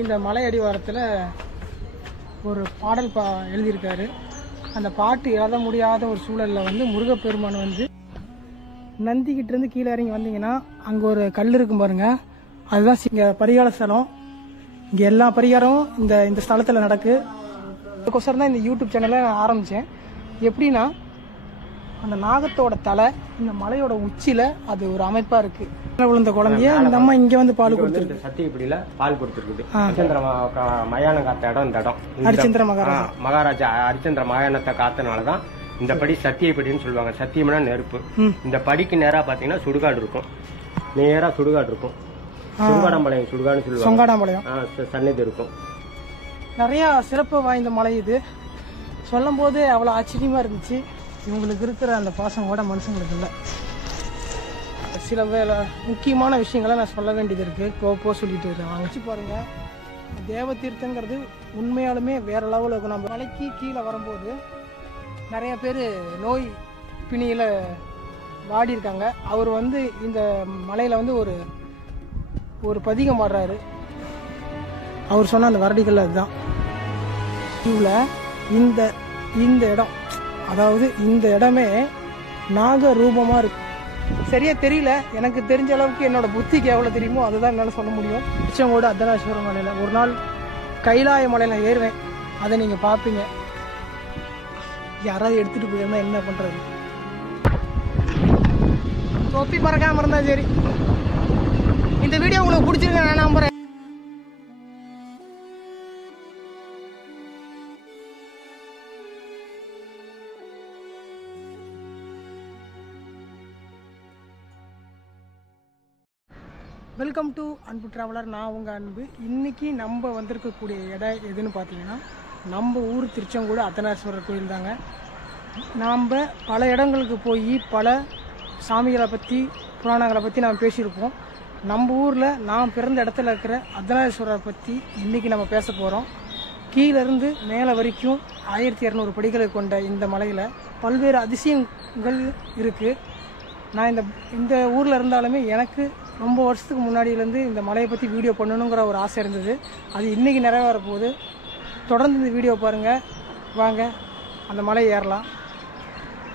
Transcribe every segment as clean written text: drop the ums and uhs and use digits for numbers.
இந்த மலை அடிவாரத்தில் ஒரு பாடல் எழுதியிருக்காரு. அந்த பாட்டு எழுத முடியாத ஒரு சூழலில் வந்து முருகப்பெருமான் வந்து நந்திக்கிட்டேருந்து கீழே இறங்கி வந்தீங்கன்னா அங்கே ஒரு கல் இருக்கும் பாருங்க, அதுதான் இங்கே பரிகார ஸ்தலம். இங்கே எல்லா பரிகாரமும் இந்த ஸ்தலத்தில் நடக்கு. அதுக்கோசரம் தான் இந்த யூடியூப் சேனலை நான் ஆரம்பித்தேன். எப்படின்னா, அந்த நாகத்தோட தலை இந்த மலையோட உச்சியில அது ஒரு அமைப்பா இருக்கு. விழுந்த குழந்தைய இந்த அம்மா இங்க வந்து பால் கொடுத்துருக்கு. சத்தியப்படியில பால் கொடுத்துருக்குது. ஹரிச்சந்திர மயானம் காத்த இடம் இந்த இடம். ஹரிச்சந்திர மகாராஜா ஹரிச்சந்திர மயானத்தை காத்தனாலதான் இந்த படி சத்தியப்படின்னு சொல்லுவாங்க. சத்தியம்னா நெருப்பு. இந்த படிக்கு நேரா பாத்தீங்கன்னா சுடுகாடு இருக்கும். நேரா சுடுகாடு இருக்கும். சுடுகாடாம்பாளையம் சுடுகாடுன்னு சொல்லுவாங்க. சொங்காடாம்பாளையம் சன்னதி இருக்கும். நிறைய சிறப்பு வாய்ந்த மலை இது. சொல்லும் போது அவ்வளவு ஆச்சரியமா இருந்துச்சு. இவங்களுக்கு இருக்கிற அந்த பாசம் கூட மனுஷங்களுக்கு இல்லை. சில முக்கியமான விஷயங்களை நான் சொல்ல வேண்டியது இருக்கு. போ சொல்லிட்டு இருக்கேன். வச்சு பாருங்க, தேவ தீர்த்தங்கிறது உண்மையாலுமே வேற லெவலில் இருக்கும். நம்ம மலைக்கு கீழே வரும்போது நிறைய பேர் நோய் பிணியில வாடி இருக்காங்க. அவர் வந்து இந்த மலையில வந்து ஒரு பதிகம் வர்றாரு. அவர் சொன்ன அந்த வரடிகள் அதுதான். இந்த இடம், அதாவது இந்த இடமே நாக ரூபமா இருக்கு. சரியா தெரியல, எனக்கு தெரிஞ்ச அளவுக்கு என்னோட புத்திக்கு எவ்வளவு தெரியுமோ அதுதான் என்னால சொல்ல முடியும். திருச்செங்கோடு அர்த்தநாரீஸ்வரர் மலையில ஒரு நாள் கைலாய மலையில ஏறுவேன். அதை நீங்க பாப்பீங்க. யாராவது எடுத்துட்டு போயிருந்தா என்ன பண்றது? தொப்பி பறக்காம இருந்தா சரி. இந்த வீடியோ உங்களுக்கு பிடிச்சிருக்க நான் நம்புறேன். வெல்கம் டு அன்பு டிராவலர். நான் உங்கள் அன்பு. இன்றைக்கி நம்ம வந்திருக்கக்கூடிய இடம் எதுன்னு பார்த்தீங்கன்னா, நம்ம ஊர் திருச்செங்கோடு அர்த்தநாரீஸ்வரர் கோயில் தாங்க. நாம் பல இடங்களுக்கு போய் பல சாமிகளை பற்றி புராணங்களை பற்றி நாம் பேசியிருப்போம். நம்ம ஊரில் நான் பிறந்த இடத்துல இருக்கிற அர்த்தநாரீஸ்வரரை பற்றி இன்றைக்கி நம்ம பேச போகிறோம். கீழேருந்து மேலே வரைக்கும் 1200 படிகளை கொண்ட இந்த மலையில் பல்வேறு அதிசயங்கள் இருக்குது. நான் இந்த ஊரில் இருந்தாலுமே எனக்கு ரொம்ப வருஷத்துக்கு முன்னாடியிலேருந்து இந்த மலையை பற்றி வீடியோ பண்ணணுங்கிற ஒரு ஆசை இருந்தது. அது இன்றைக்கி நிறைவேற போகுது. தொடர்ந்து இந்த வீடியோ பாருங்கள். வாங்க அந்த மலையை ஏறலாம்.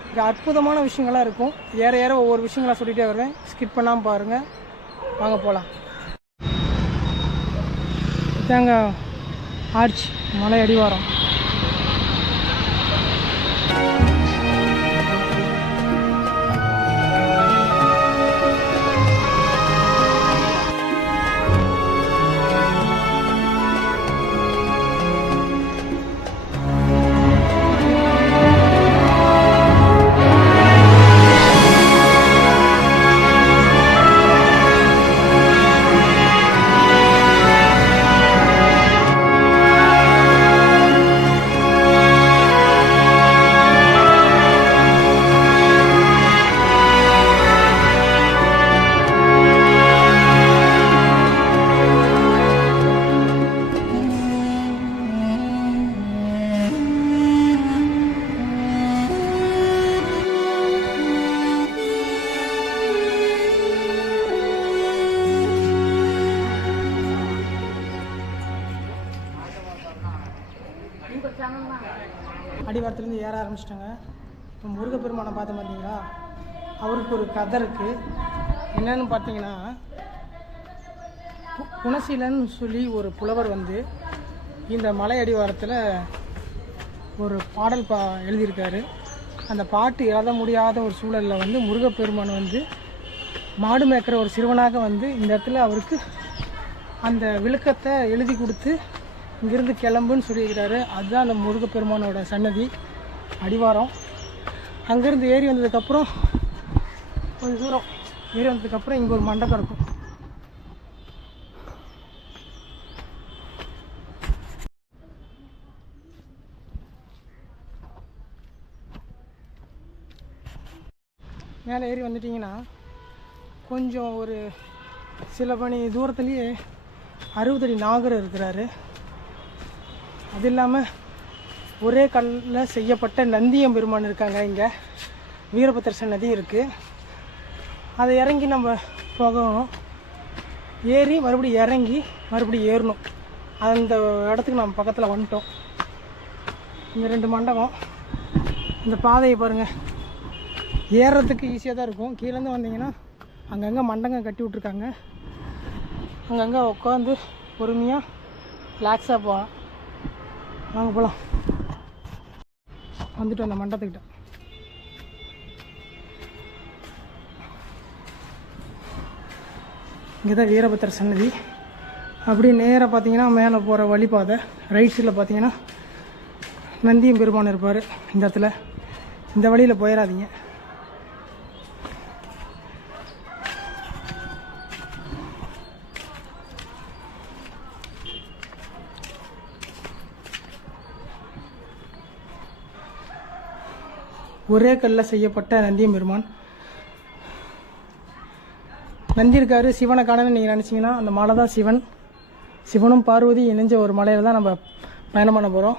இங்கே அற்புதமான விஷயங்கள்லாம் இருக்கும். ஏற ஒவ்வொரு விஷயங்களாக சொல்லிகிட்டே வருவேன். ஸ்கிப் பண்ணாமல் பாருங்கள். வாங்க போகலாம். இதாங்க ஆர்ச் மலை அடிவாரம். அடிவாரத்துலேருந்து ஏற ஆரம்பிச்சிட்டாங்க. இப்போ முருகப்பெருமானை பார்த்து பார்த்தீங்களா, அவருக்கு ஒரு கதை இருக்குது. என்னன்னு பார்த்தீங்கன்னா, குணசீலன் சொல்லி ஒரு புலவர் வந்து இந்த மலை அடிவாரத்தில் ஒரு பாடல் எழுதியிருக்காரு. அந்த பாட்டு எழுத முடியாத ஒரு சூழலில் வந்து முருகப்பெருமான் வந்து மாடு மேய்க்கிற ஒரு சிறுவனாக வந்து இந்த இடத்துல அவருக்கு அந்த விளக்கத்தை எழுதி கொடுத்து இங்கிருந்து கிளம்புன்னு சொல்லியிருக்கிறாரு. அதுதான் அந்த முருகப்பெருமானோட சன்னதி அடிவாரம். அங்கேருந்து ஏறி வந்ததுக்கப்புறம் கொஞ்சம் தூரம் ஏறி வந்ததுக்கப்புறம் இங்கே ஒரு மண்டபம் இருக்கும். மேலே ஏறி வந்துட்டிங்கன்னா கொஞ்சம் ஒரு சில மணி தூரத்துலேயே 60 அடி நாகர் இருக்கிறாரு. அது இல்லாமல் ஒரே கல்லில் செய்யப்பட்ட நந்தியம் பெருமான் இருக்காங்க. இங்கே வீரபத்திர சன்னதி இருக்குது. அதை இறங்கி நம்ம போகணும். ஏறி மறுபடியும் இறங்கி மறுபடியும் ஏறணும். அந்த இடத்துக்கு நம்ம பக்கத்தில் வந்துட்டோம். இந்த 2 மண்டபம், இந்த பாதையை பாருங்கள், ஏறுறதுக்கு ஈஸியாக தான் இருக்கும். கீழேருந்து வந்தீங்கன்னா அங்கங்கே மண்டபம் கட்டி விட்ருக்காங்க. அங்கங்கே உட்காந்து பொறுமையாக ரிலாக்ஸாக போகலாம். வாங்க போகலாம். வந்துட்டு அந்த மண்டபத்துக்கிட்ட இங்கே தான் வீரபத்திர சன்னதி. அப்படியே நேராக பார்த்தீங்கன்னா மேலே போகிற வழிபாதை. ரைட் சைடில் பார்த்தீங்கன்னா நந்தியம் பெருமான் இருப்பார். இந்த இடத்துல இந்த வழியில் போயிடாதீங்க. ஒரே கல்லில் செய்யப்பட்ட நந்தியம் பெருமான். நந்தி இருக்காரு, சிவனை காணன்னு நீங்கள் நினச்சிங்கன்னா அந்த மலை தான் சிவன். சிவனும் பார்வதி இணைஞ்ச ஒரு மலையில் தான் நம்ம பயணம் பண்ண போகிறோம்.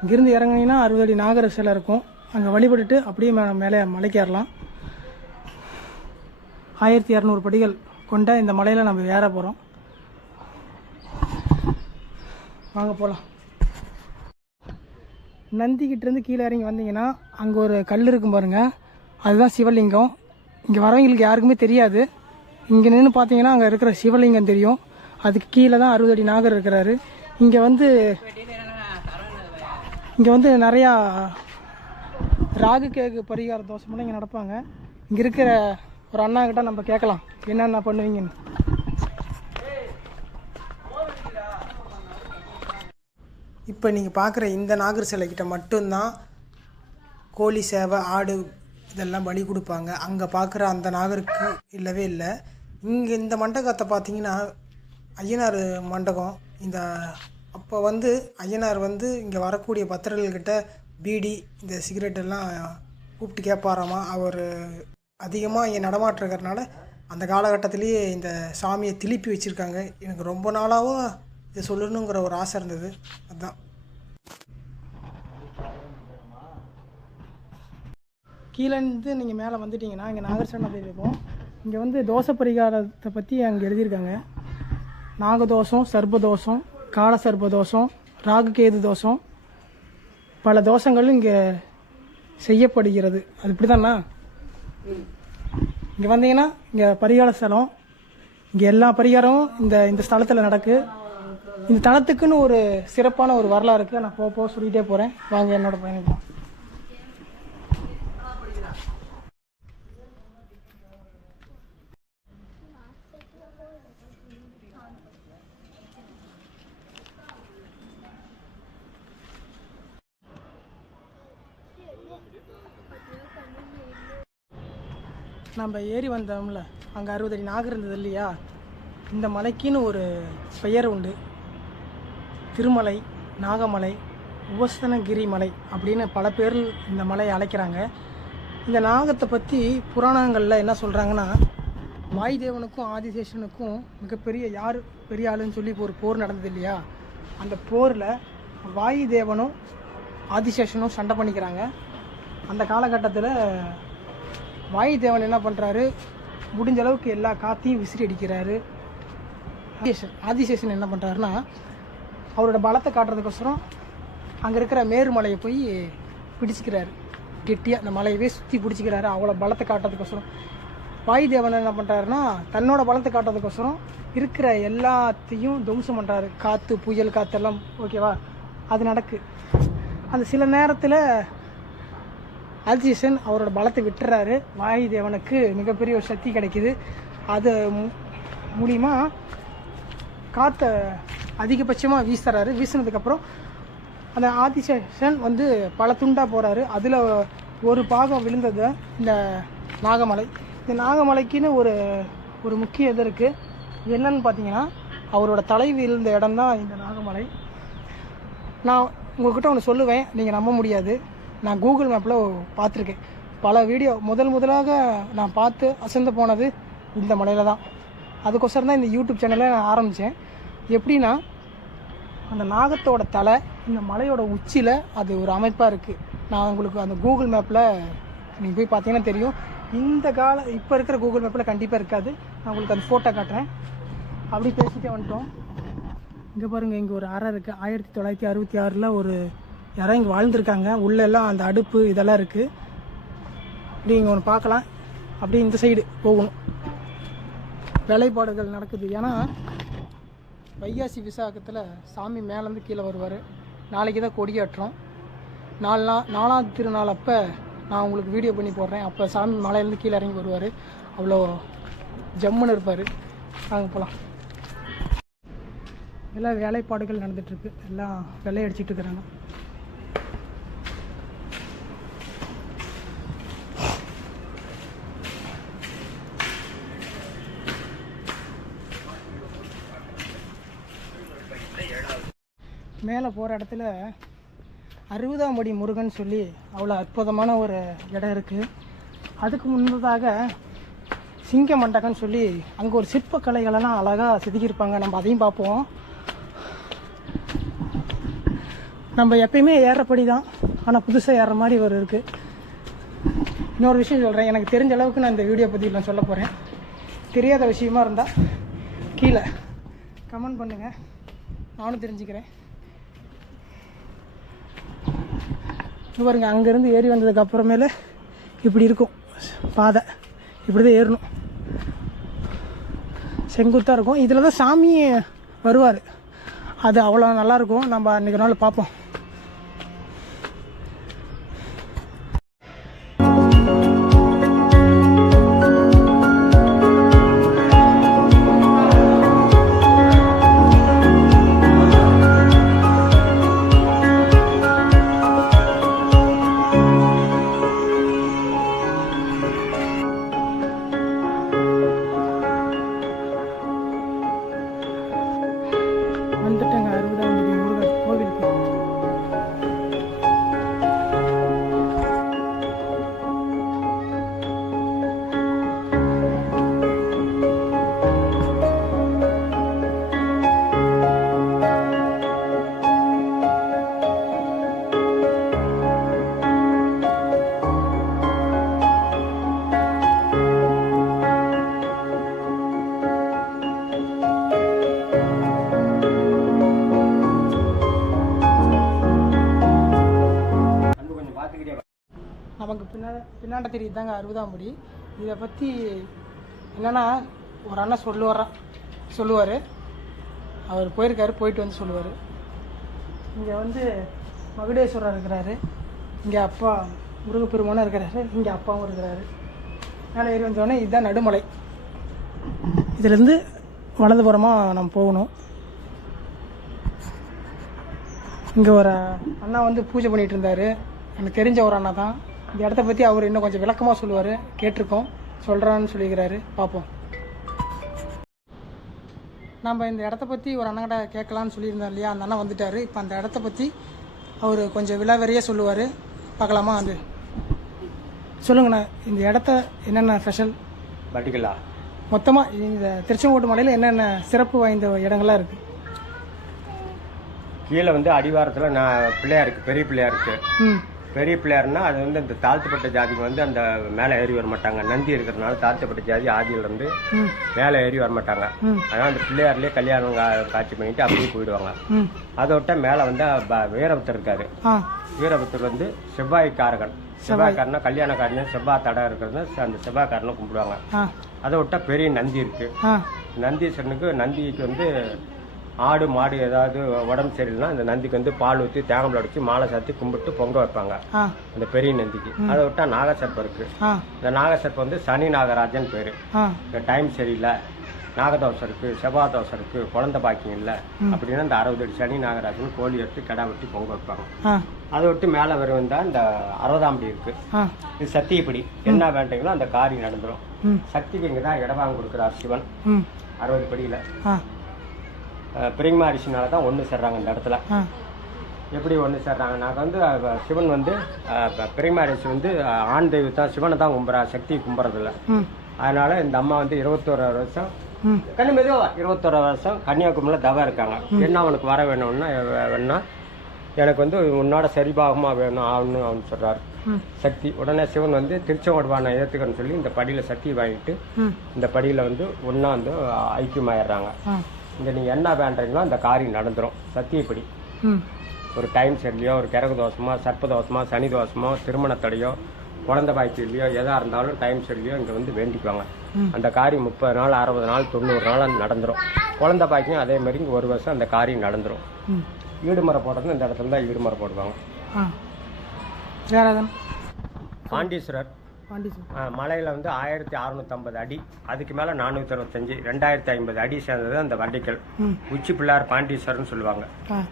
இங்கிருந்து இறங்குனீங்கன்னா 60 அடி நாகர சிலை இருக்கும். அங்கே வழிபட்டுட்டு அப்படியே மேலே மலைக்கு ஏறலாம். 1200 படிகள் கொண்ட இந்த மலையில் நம்ம ஏற போகிறோம். வாங்க போகலாம். நந்திக்கிட்டேருந்து கீழே இறங்கி வந்தீங்கன்னா அங்கே ஒரு கல் இருக்கும் பாருங்கள், அதுதான் சிவலிங்கம். இங்கே வரவங்களுக்கு யாருக்குமே தெரியாது. இங்கே நின்று பார்த்தீங்கன்னா அங்கே இருக்கிற சிவலிங்கம் தெரியும். அதுக்கு கீழே தான் 60 அடி நாகர் இருக்கிறாரு. இங்கே வந்து நிறையா ராகு கேக்கு பரிகார தோஷமெல்லாம் இங்கே நடப்பாங்க. இங்கே இருக்கிற ஒரு அண்ணா கிட்ட நம்ம கேட்கலாம் என்னென்ன பண்ணுவீங்கன்னு. இப்போ நீங்கள் பார்க்குற இந்த நாகர் சிலைக்கிட்ட மட்டும்தான் கோழி சேவை, ஆடு இதெல்லாம் பலி கொடுப்பாங்க. அங்கே பார்க்குற அந்த நாகருக்கு இல்லவே இல்லை. இங்கே இந்த மண்டபத்தை பார்த்தீங்கன்னா ஐயனார் மண்டபம். இந்த அப்போ வந்து ஐயனார் வந்து இங்கே வரக்கூடிய பக்தர்கள்கிட்ட பீடி, இந்த சிகரெட் எல்லாம் கூப்பிட்டு கேட்பாராமா. அவர் அதிகமாக இங்கே நடமாட்டுறதுனால அந்த காலகட்டத்திலேயே இந்த சாமியை திருப்பி வச்சுருக்காங்க. எனக்கு ரொம்ப நாளாகவும் இதை சொல்லணுங்கிற ஒரு ஆசை இருந்தது. அதுதான். கீழேருந்து நீங்கள் மேலே வந்துட்டிங்கன்னா இங்கே நாகர்சன்னதி இருக்கும். இங்கே வந்து தோசை பரிகாரத்தை பற்றி அங்கே எழுதியிருக்காங்க. நாகதோஷம், சர்பதோஷம், கால சர்பதோஷம், ராகு கேது தோஷம், பல தோஷங்கள் இங்கே செய்யப்படுகிறது. அது இப்படி தானா? இங்கே வந்தீங்கன்னா இங்கே பரிகார ஸ்தலம். இங்கே எல்லா பரிகாரமும் இந்த ஸ்தலத்தில் நடக்கு. இந்த தலத்துக்குன்னு ஒரு சிறப்பான ஒரு வரலாறு இருக்குது. நான் போக சொல்லிகிட்டே போகிறேன். வாங்க என்னோட பயணிக்கலாம். நம்ம ஏறி வந்தோம்ல, அங்கே 60 அடி நாகர் இருந்தது இல்லையா? இந்த மலைக்குன்னு ஒரு பெயர் உண்டு. திருமலை, நாகமலை, உபஸ்தனகிரி மலை அப்படின்னு பல பேர் இந்த மலையை அழைக்கிறாங்க. இந்த நாகத்தை பற்றி புராணங்களில் என்ன சொல்கிறாங்கன்னா, வாயுதேவனுக்கும் ஆதிசேஷனுக்கும் மிகப்பெரிய யார் பெரிய ஆளுன்னு சொல்லி ஒரு போர் நடந்தது இல்லையா? அந்த போரில் வாயுதேவனும் ஆதிசேஷனும் சண்டை பண்ணிக்கிறாங்க. அந்த காலகட்டத்தில் வாயுதேவன் என்ன பண்ணுறாரு, முடிஞ்ச அளவுக்கு எல்லா காற்றையும் விசிறி அடிக்கிறாரு. ஆதிசேஷன் என்ன பண்ணுறாருன்னா, அவரோட பலத்தை காட்டுறதுக்கோசரம் அங்கே இருக்கிற மேருமலையை போய் பிடிச்சிக்கிறாரு. கெட்டியாக அந்த மலையவே சுற்றி பிடிச்சிக்கிறாரு. அவ்வளோ பலத்தை காட்டுறதுக்கோசரம் வாயுதேவன் என்ன பண்ணுறாருன்னா, தன்னோட பலத்தை காட்டுறதுக்கோசரம் இருக்கிற எல்லாத்தையும் துவம்சம் பண்ணுறாரு. காற்று, புயல் காற்றெல்லாம் ஓகேவா, அது நடக்கு. அந்த சில நேரத்தில் ஆதிசேஷன் அவரோட பலத்தை விட்டுறாரு. வாயுதேவனுக்கு மிகப்பெரிய ஒரு சக்தி கிடைக்கிது. அது மூலிமா காற்றை அதிகபட்சமாக வீசுறாரு. வீசினதுக்கப்புறம் அந்த ஆதிசேஷன் வந்து பல துண்டாக போகிறாரு. அதில் ஒரு பாகம் விழுந்தது இந்த நாகமலை. இந்த நாகமலைக்குன்னு ஒரு முக்கிய இது இருக்குது. என்னன்னு பார்த்தீங்கன்னா, அவரோட தலை விழுந்த இடம் தான் இந்த நாகமலை. நான் உங்கள்கிட்ட ஒன்று சொல்லுவேன், நீங்கள் நம்ப முடியாது. நான் கூகுள் மேப்பில் பார்த்துருக்கேன். பல வீடியோ முதலாக நான் பார்த்து அசந்து போனது இந்த மலையில் தான். அதுக்கோசரம் தான் இந்த யூடியூப் சேனலை நான் ஆரம்பித்தேன். எப்படின்னா, அந்த நாகத்தோட தலை இந்த மலையோட உச்சியில் அது ஒரு அமைப்பாக இருக்குது. நான் உங்களுக்கு அந்த கூகுள் மேப்பில் நீங்கள் போய் பார்த்தீங்கன்னா தெரியும். இப்போ இருக்கிற கூகுள் மேப்பில் கண்டிப்பாக இருக்காது. நான் உங்களுக்கு அந்த ஃபோட்டோ காட்டுறேன். அப்படி பேசிகிட்டே வந்துட்டோம். இங்கே பாருங்கள், இங்கே ஒரு அறை இருக்குது. 1966 ஒரு யாரும் இங்கே வாழ்ந்துருக்காங்க. உள்ளெல்லாம் அந்த அடுப்பு இதெல்லாம் இருக்குது. இப்படி இங்கே ஒன்று பார்க்கலாம். அப்படி இந்த சைடு போகணும். வேலைப்பாடுகள் நடக்குது. ஏன்னா வைகாசி விசாகத்தில் சாமி மேலேருந்து கீழே வருவார். நாளைக்கு தான் கொடியேற்றம். 4ஆம் திருநாள் அப்போ நான் உங்களுக்கு வீடியோ பண்ணி போடுறேன். அப்போ சாமி மலையிலேருந்து கீழே இறங்கி வருவார். அவ்வளோ ஜம்முன்னு இருப்பார். வாங்க போகலாம். எல்லாம் வேலைப்பாடுகள் நடந்துகிட்ருக்கு. எல்லாம் வெள்ளை அடிச்சிட்டு இருக்கிறாங்க. மேலே போகிற இடத்துல 60ஆம் படி முருகன் சொல்லி அவ்வளோ அற்புதமான ஒரு இடம் இருக்குது. அதுக்கு முன்னதாக சிங்க மண்டகம்னு சொல்லி அங்கே ஒரு சிற்பக்கலைகளெல்லாம் அழகாக செதுக்கியிருப்பாங்க. நம்ம அதையும் பார்ப்போம். நம்ம எப்பயுமே ஏறப்படி தான், ஆனால் புதுசாக ஏறுற மாதிரி ஒரு இருக்குது. இன்னொரு விஷயம் சொல்கிறேன். எனக்கு தெரிஞ்ச அளவுக்கு நான் இந்த வீடியோ பற்றி நான் சொல்ல போகிறேன். தெரியாத விஷயமா இருந்தால் கீழே கமெண்ட் பண்ணுங்கள், நானும் தெரிஞ்சுக்கிறேன். பாருங்க, அங்கேருந்து ஏறி வந்ததுக்கு அப்புறமேல இப்படி இருக்கும் பாதை. இப்படி தான் ஏறணும். செங்குத்தாக இருக்கும். இதில் தான் சாமி வருவார். அது அவ்வளோ நல்லாயிருக்கும். நம்ம அன்றைக்கி நாள் பார்ப்போம். வந்துட்டேங்க 60ஆம் படி முருகன் கோவிலுக்கு. நமக்கு பின்னாண்ட தெரியுது தாங்க 60ஆம் படி. இதை பற்றி என்னென்னா ஒரு அண்ணன் சொல்லுவார். அவர் போயிருக்காரு, போயிட்டு வந்து சொல்லுவார். இங்கே வந்து மகுடேஸ்வரர் இருக்கிறாரு. இங்கே அப்பா முருகப்பெருமானும் இருக்கிறாரு. இங்கே அப்பாவும் இருக்கிறாரு. மேலே ஏறி வந்தோடனே இதுதான் நடுமலை. இதுலேருந்து வலதுபுறமாக நம்ம போகணும். இங்கே ஒரு அண்ணா வந்து பூஜை பண்ணிகிட்டு இருந்தார். எனக்கு தெரிஞ்ச ஒரு அண்ணா தான். இந்த இடத்த பற்றி அவர் இன்னும் கொஞ்சம் விளக்கமாக சொல்லுவார். கேட்டிருக்கோம், சொல்கிறான்னு சொல்லிக்கிறாரு. பார்ப்போம். நம்ம இந்த இடத்த பற்றி ஒரு அண்ணங்கிட்ட கேட்கலான்னு சொல்லியிருந்தோம் இல்லையா, அந்த அண்ணா வந்துட்டார். இப்போ அந்த இடத்த பற்றி அவர் கொஞ்சம் விலாவரியாக சொல்லுவார். பார்க்கலாமா? அது சொல்லுங்கண்ணா, இந்த இடத்த என்னென்ன ஸ்பெஷல் பட்டிகளா மொத்தமாக இந்த திருச்செங்கோட்டு மலையில் என்னென்ன சிறப்பு வாய்ந்த இடங்கள்லாம் இருக்குது? கீழே வந்து அடிவாரத்தில் பிள்ளையார் இருக்குது, பெரிய பிள்ளையார் இருக்குது. பெரிய பிள்ளையார்னா அது வந்து இந்த தாழ்த்தப்பட்ட ஜாதிக்கு வந்து அந்த மேலே ஏறி வர மாட்டாங்க. நந்தி இருக்கிறதுனால தாழ்த்தப்பட்ட ஜாதி ஆதியிலேருந்து மேலே ஏறி வர மாட்டாங்க. அதனால் அந்த பிள்ளையார்லேயே கல்யாணம் காட்சி பண்ணிட்டு அப்படியே போயிடுவாங்க. அதை விட்ட மேலே வந்து வீரபுத்தர் இருக்காரு. வீரபுத்தர் வந்து செவ்வாய்க்காரகன். செவ்வாய்க்காரனா கல்யாணக்காரன். செவ்வாய் தடை இருக்கிறது அந்த செவ்வாய்க்காரனை கும்பிடுவாங்க. அதை விட்டா பெரிய நந்தி இருக்கு. நந்தீஸ்வரனுக்கு நந்திக்கு வந்து ஆடு மாடு ஏதாவது உடம்பு சரியில்லைன்னா அந்த நந்திக்கு வந்து பால் ஊற்றி தேங்காய் அடிச்சு மாலை சாத்தி கும்பிட்டு பொங்க வைப்பாங்க அந்த பெரிய நந்திக்கு. அதை விட்டா நாகசர்ப்பம் இருக்கு. இந்த நாகசர்ப்பம் வந்து சனி நாகராஜன் பேரு. இந்த டைம் சரியில்லை, நாகதோஷம் இருக்கு, செவ்வாய் தோஷம் இருக்கு, குழந்தை பாக்கியம் இல்லை அப்படின்னா இந்த 60 அடி சனி நாகராஜன் கோழி எடுத்து கிடா வெட்டி பொங்க வைப்பாங்க. அதை விட்டு மேலே வரும் தான் இந்த 60ஆம் படி இருக்கு. இது சத்தியப்படி. என்ன வேண்டீங்களோ அந்த காரியம் நடந்துடும். சக்திக்கு இங்கே தான் இடவாங்க கொடுக்குறார் சிவன் 60 படியில். பிரிங்கமா அரிசினால தான் ஒன்று சேர்றாங்க இந்த இடத்துல. எப்படி ஒன்று சேர்றாங்க? நாங்கள் வந்து சிவன் வந்து பிரிங்கமா அரிசி வந்து ஆண் தெய்வத்தான் சிவனை தான் கும்புறா, சக்தியை கும்புறதில்ல. அதனால இந்த அம்மா வந்து 21 வருஷம் கண்ணு மெதுவா 21 வருஷம் கன்னியாகுமரியில் தவம் இருக்காங்க. என்ன அவனுக்கு வர வேணும்னா எனக்கு வந்து உன்னோட சரிபாகமாக வேணும் ஆகணும் அவனு சொல்றாரு சக்தி. உடனே சிவன் வந்து திருச்செங்கோடு ஏற்றுக்கன்னு சொல்லி இந்த படியில் சக்தி வாங்கிட்டு இந்த படியில் வந்து ஒன்றா வந்து ஐக்கியமாயிடுறாங்க. இங்கே நீங்கள் என்ன வேண்டுறீங்களோ அந்த காரியம் நடந்துடும். சத்தியப்படி ம் ஒரு டைம் சரிலையோ, ஒரு கிழக்கு தோஷமோ, சர்ப்ப தோஷமோ, சனி தோஷமோ, திருமணத்தடையோ, குழந்தை பாய்ச்சிலையோ, எதாக இருந்தாலும் டைம் சரிலையோ இங்கே வந்து வேண்டிக்குவாங்க. அந்த காரியம் 30 நாள், 60 நாள், 90 நாள் நடந்துடும். குழந்தை பாய்க்கும் அதே மாதிரி இங்கே 1 வருஷம் அந்த காரியம் நடந்துடும். ஈடுமரை போடுறது இந்த இடத்துல தான் ஈடுமரை போடுவாங்க. வேற பாண்டீஸ்வரர் மலையில் வந்து 1650 அடி, அதுக்கு மேலே 465, 2050 அடி சேர்ந்தது அந்த வண்டிக்கல். உச்சி பிள்ளார் பாண்டீஸ்வரர்னு சொல்லுவாங்க.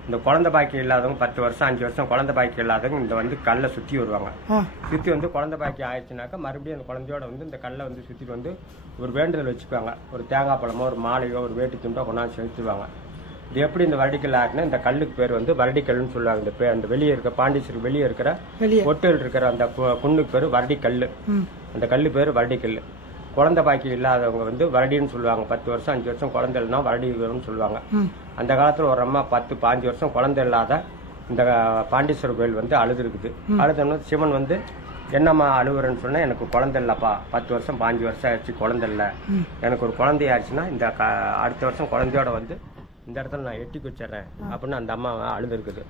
இந்த குழந்தை பாக்கியம் இல்லாதவங்க 10 வருஷம் 5 வருஷம் குழந்தை பாக்கியம் இல்லாதவங்க இந்த வந்து கல்லை சுற்றி வருவாங்க. சுற்றி வந்து குழந்தை பாக்கியம் ஆயிடுச்சுனாக்கா மறுபடியும் அந்த குழந்தையோட வந்து இந்த கல்லை வந்து சுற்றிட்டு வந்து ஒரு வேண்டுதல் வச்சுக்குவாங்க. ஒரு தேங்காய் பழமோ, ஒரு மாலையோ, ஒரு வேட்டி துண்டோ கொண்டாந்து செலுத்துவாங்க. இது எப்படி இந்த வருடிக்கல் ஆகுனா, இந்த கல்லுக்கு பேர் வந்து வருடிக்கல்னு சொல்லுவாங்க. இந்த அந்த வெளியே இருக்க பாண்டீஸ்வரர் வெளியே இருக்கிற ஒட்டில் இருக்கிற அந்த குண்ணுக்கு பேர் வருடிக்கல். அந்த கல்லு பேர் வருடிக்கல். குழந்தை பாக்கியம் இல்லாதவங்க வந்து வருடின்னு சொல்லுவாங்க. 10 வருஷம் 5 வருஷம் குழந்தை இல்லைன்னா வருடின்னு சொல்லுவாங்க. அந்த காலத்தில் ஒரு அம்மா 10-15 வருஷம் குழந்தை இல்லாத இந்த பாண்டீஸ்வரர் கோயில் வந்து அழுதுருக்குது. அழுதுன்னு சிவன் வந்து என்னம்மா அழுவுறன்னு சொன்னா, எனக்கு குழந்தை இல்லப்பா, 10 வருஷம் 15 வருஷம் ஆயிடுச்சு குழந்தை இல்லை, எனக்கு ஒரு குழந்தை ஆயிடுச்சுன்னா இந்த அடுத்த வருஷம் குழந்தையோட வந்து இந்த இடத்துல நான் எட்டி வச்சிடறேன் அப்படின்னு அந்த அம்மா அழுதுருக்குது.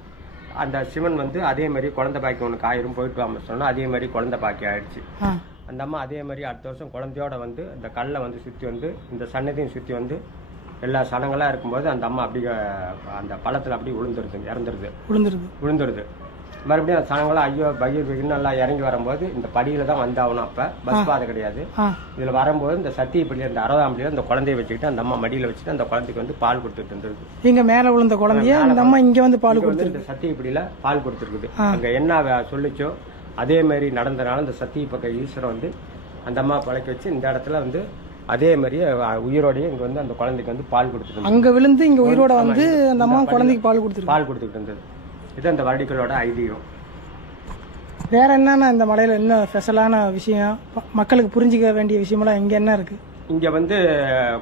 அந்த சிவன் வந்து அதே மாதிரி குழந்தை பாக்கி ஒன்று ஆயிரும் போயிட்டு வாங்க சொன்னா அதே மாதிரி குழந்தை பாக்கி ஆயிடுச்சு. அந்த அம்மா அதே மாதிரி அடுத்த வருஷம் குழந்தையோட வந்து இந்த கல்லை வந்து சுற்றி வந்து இந்த சன்னதியும் சுற்றி வந்து எல்லா சனங்களாக இருக்கும்போது அந்த அம்மா அப்படி அந்த பள்ளத்தில் அப்படி விழுந்துருது. மறுபடியும் அந்த சனங்களாம் ஐயோ பகீர் பகீர்னு எல்லாம் இறங்கி வரும்போது இந்த படியில தான் வந்தாகணும். அப்போ பஸ் பாதை கிடையாது. இதில் வரும்போது இந்த சத்தியப்படியில் இந்த 60ஆம் படியில் அந்த குழந்தைய வச்சுக்கிட்டு அந்த அம்மா மடியில் வச்சுட்டு அந்த குழந்தைக்கு வந்து பால் கொடுத்துட்டு இருந்திருக்கு. இங்க மேலே விழுந்த குழந்தைய அந்த அம்மா இங்கே வந்து பால் கொடுத்து இந்த சத்தியப்படியில் பால் கொடுத்துருக்குது. அங்கே என்ன சொல்லிச்சோ அதே மாதிரி நடந்தனால இந்த சத்திய பக்க ஈஸ்வரன் வந்து அந்த அம்மா பழக்க வச்சு இந்த இடத்துல வந்து அதே மாதிரியே உயிரோடையே இங்கே வந்து அந்த குழந்தைக்கு வந்து பால் கொடுத்துட்டு அங்கே விழுந்து இங்கே உயிரோட வந்து அந்த அம்மா குழந்தைக்கு பால் கொடுத்துட்டு இருந்தது. இது அந்த வருடிகளோட ஐதீகம். வேற என்னன்னா இந்த மலையில என்ன ஸ்பெஷலான விஷயம், மக்களுக்கு புரிஞ்சிக்க வேண்டிய விஷயமெல்லாம் இங்க என்ன இருக்கு? இங்க வந்து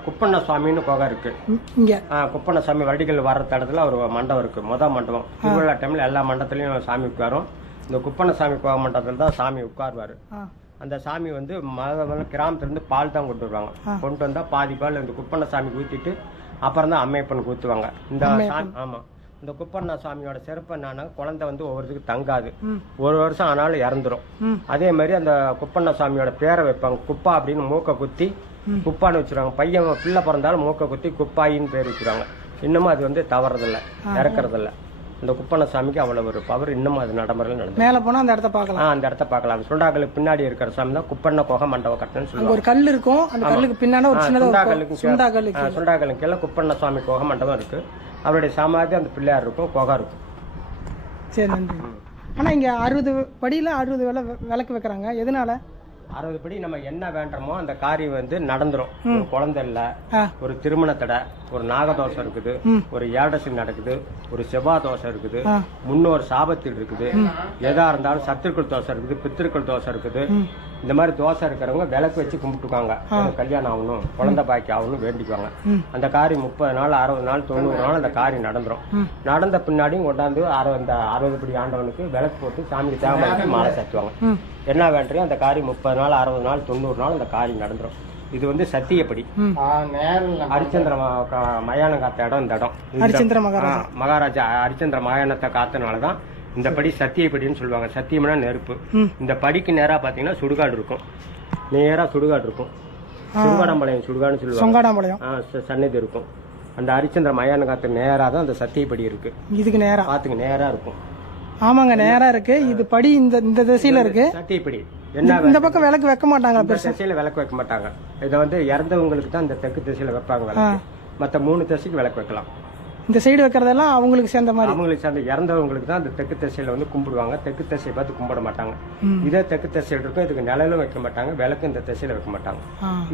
குப்பண்ண சுவாமின்னு கோகம் இருக்கு. இங்க குப்பண்ண சுவாமி வருடிகள் வர்ற இடத்துல ஒரு மண்டபம் இருக்கு. மண்டபம் திருவிழா டைம்ல எல்லா மண்டபத்திலயும் சாமி உட்காரும். இந்த குப்பண்ண சாமி கோக மண்டபத்துல தான் சாமி உட்காருவாரு. அந்த சாமி வந்து கிராமத்துல இருந்து பால் தான் கொண்டு வருவாங்க. கொண்டு வந்தா பாதி பால் இந்த குப்பண்ண சாமி ஊத்திட்டு அப்புறம் தான் அம்மையப்பன் ஊத்துவாங்க. இந்த சாமி ஆமா இந்த குப்பண்ண சாமியோட சிறப்பு என்னன்னா, குழந்தை வந்து ஒவ்வொருத்துக்கு தங்காது. 1 வருஷம் ஆனாலும் இறந்துரும். அதே மாதிரி அந்த குப்பண்ண சாமியோட பேரை வைப்பாங்க. குப்பா அப்படின்னு மூக்க குத்தி குப்பான்னு வச்சிருவாங்க. பையன் பிள்ளை பிறந்தாலும் மூக்க குத்தி குப்பாயின்னு பேர் வச்சிருவாங்க. இன்னமும் அது வந்து தவறதில்லை, இறக்குறதில்ல. இந்த குப்பண்ண சாமிக்கு அவ்வளவு ஒரு பவர் இன்னமும் அது நடைமுறையில் நடந்து. மேல போனா அந்த இடத்த பார்க்கலாம். அந்த இடத்த பார்க்கலாம். சுண்டாக்கலுக்கு பின்னாடி இருக்கிற சாமி தான் குப்பண்ண கோக மண்டபம் கட்டணும்னு சொல்லுவாங்க. ஒரு கல் இருக்கும். அந்த கல்லுக்கு பின்னாடி ஒரு சுண்டாக்கலுக்கு கீழே குப்பண்ண சுவாமி கோக மண்டபம் இருக்கு. அவருடைய சமாதி அந்த பிள்ளையார் இருக்கும், கோகா இருக்கும். சரி, நன்றி. ஆனா இங்க 60 படியில 60 விளக்கு வைக்கிறாங்க. எதனால? 60 படி நம்ம என்ன வேண்டமோ அந்த காரியம் வந்து நடந்துரும். ஒரு குழந்தை இல்ல, ஒரு திருமண தடை, ஒரு நாகதோஷம் இருக்குது, ஒரு ஏழரசி நடக்குது, ஒரு செவ்வாய் தோஷம் இருக்குது, முன்னோர் சாபத்தில் இருக்குது, எதா இருந்தாலும் சத்துருக்கள் தோஷம் இருக்குது, பித்திருக்கள் தோஷம் இருக்குது. இந்த மாதிரி தோசை இருக்கிறவங்க விளக்கு வச்சு கும்பிட்டுக்காங்க. கல்யாணம் ஆகணும், குழந்தை பாக்கி ஆகணும் வேண்டிக்குவாங்க. அந்த காரியம் 30 நாள் 60 நாள் 90 நாள் அந்த காரியம் நடந்துரும். நடந்த பின்னாடியும் கொண்டாந்து 60 படி ஆண்டவனுக்கு விளக்கு போட்டு சாமிக்கு தேங்காய் மாலை சாத்துவாங்க. என்ன வேண்டியோ அந்த காரியம் 30 நாள் 60 நாள் 90 நாள் அந்த காரியம் நடந்துரும். இது வந்து சத்தியப்படி. ஹரிச்சந்திர மயானம் காத்த இடம் இந்த இடம். மகாராஜா ஹரிச்சந்திர மயானத்தை காத்தனாலதான் இந்த படி சத்தியப்படின்னு சொல்லுவாங்க. சத்தியம்னா நெருப்பு. இந்த படிக்கு நேரா பாத்தீங்கன்னா சுடுகாடு இருக்கும். நேரா சுடுகாடு இருக்கும். சுடுகாடம்பாளையம் சுடுகாடுன்னு சொல்லுவாங்க. சன்னதி இருக்கும். அந்த ஹரிச்சந்திர மயான காத்து நேரா தான் அந்த சத்தியப்படி இருக்கு. இதுக்கு நேரா பாத்துங்க, நேரா இருக்கும். ஆமாங்க, நேரா இருக்கு. இது படி இந்த திசையில இருக்கு. சத்தியப்படி என்ன இந்த பக்கம் விளக்கு வைக்க மாட்டாங்க. திசையில விளக்கு வைக்க மாட்டாங்க. இதை வந்து இறந்தவங்களுக்கு தான் இந்த தெற்கு திசையில வைப்பாங்க விளக்கு. மற்ற 3 திசைக்கு விளக்கு வைக்கலாம். இந்த சைடு வைக்கிறதெல்லாம் அவங்களுக்கு சேர்ந்த மாதிரி. அவங்களுக்கு சேர்ந்த இறந்தவங்களுக்கு தான் அந்த தெற்கு திசையில வந்து கும்பிடுவாங்க. தெற்கு திசையை பார்த்து கும்பிட மாட்டாங்க. இதே தெற்கு திசையில் இருக்கும். இதுக்கு நிழலும் வைக்க மாட்டாங்க, விளக்கு இந்த திசையில வைக்க மாட்டாங்க.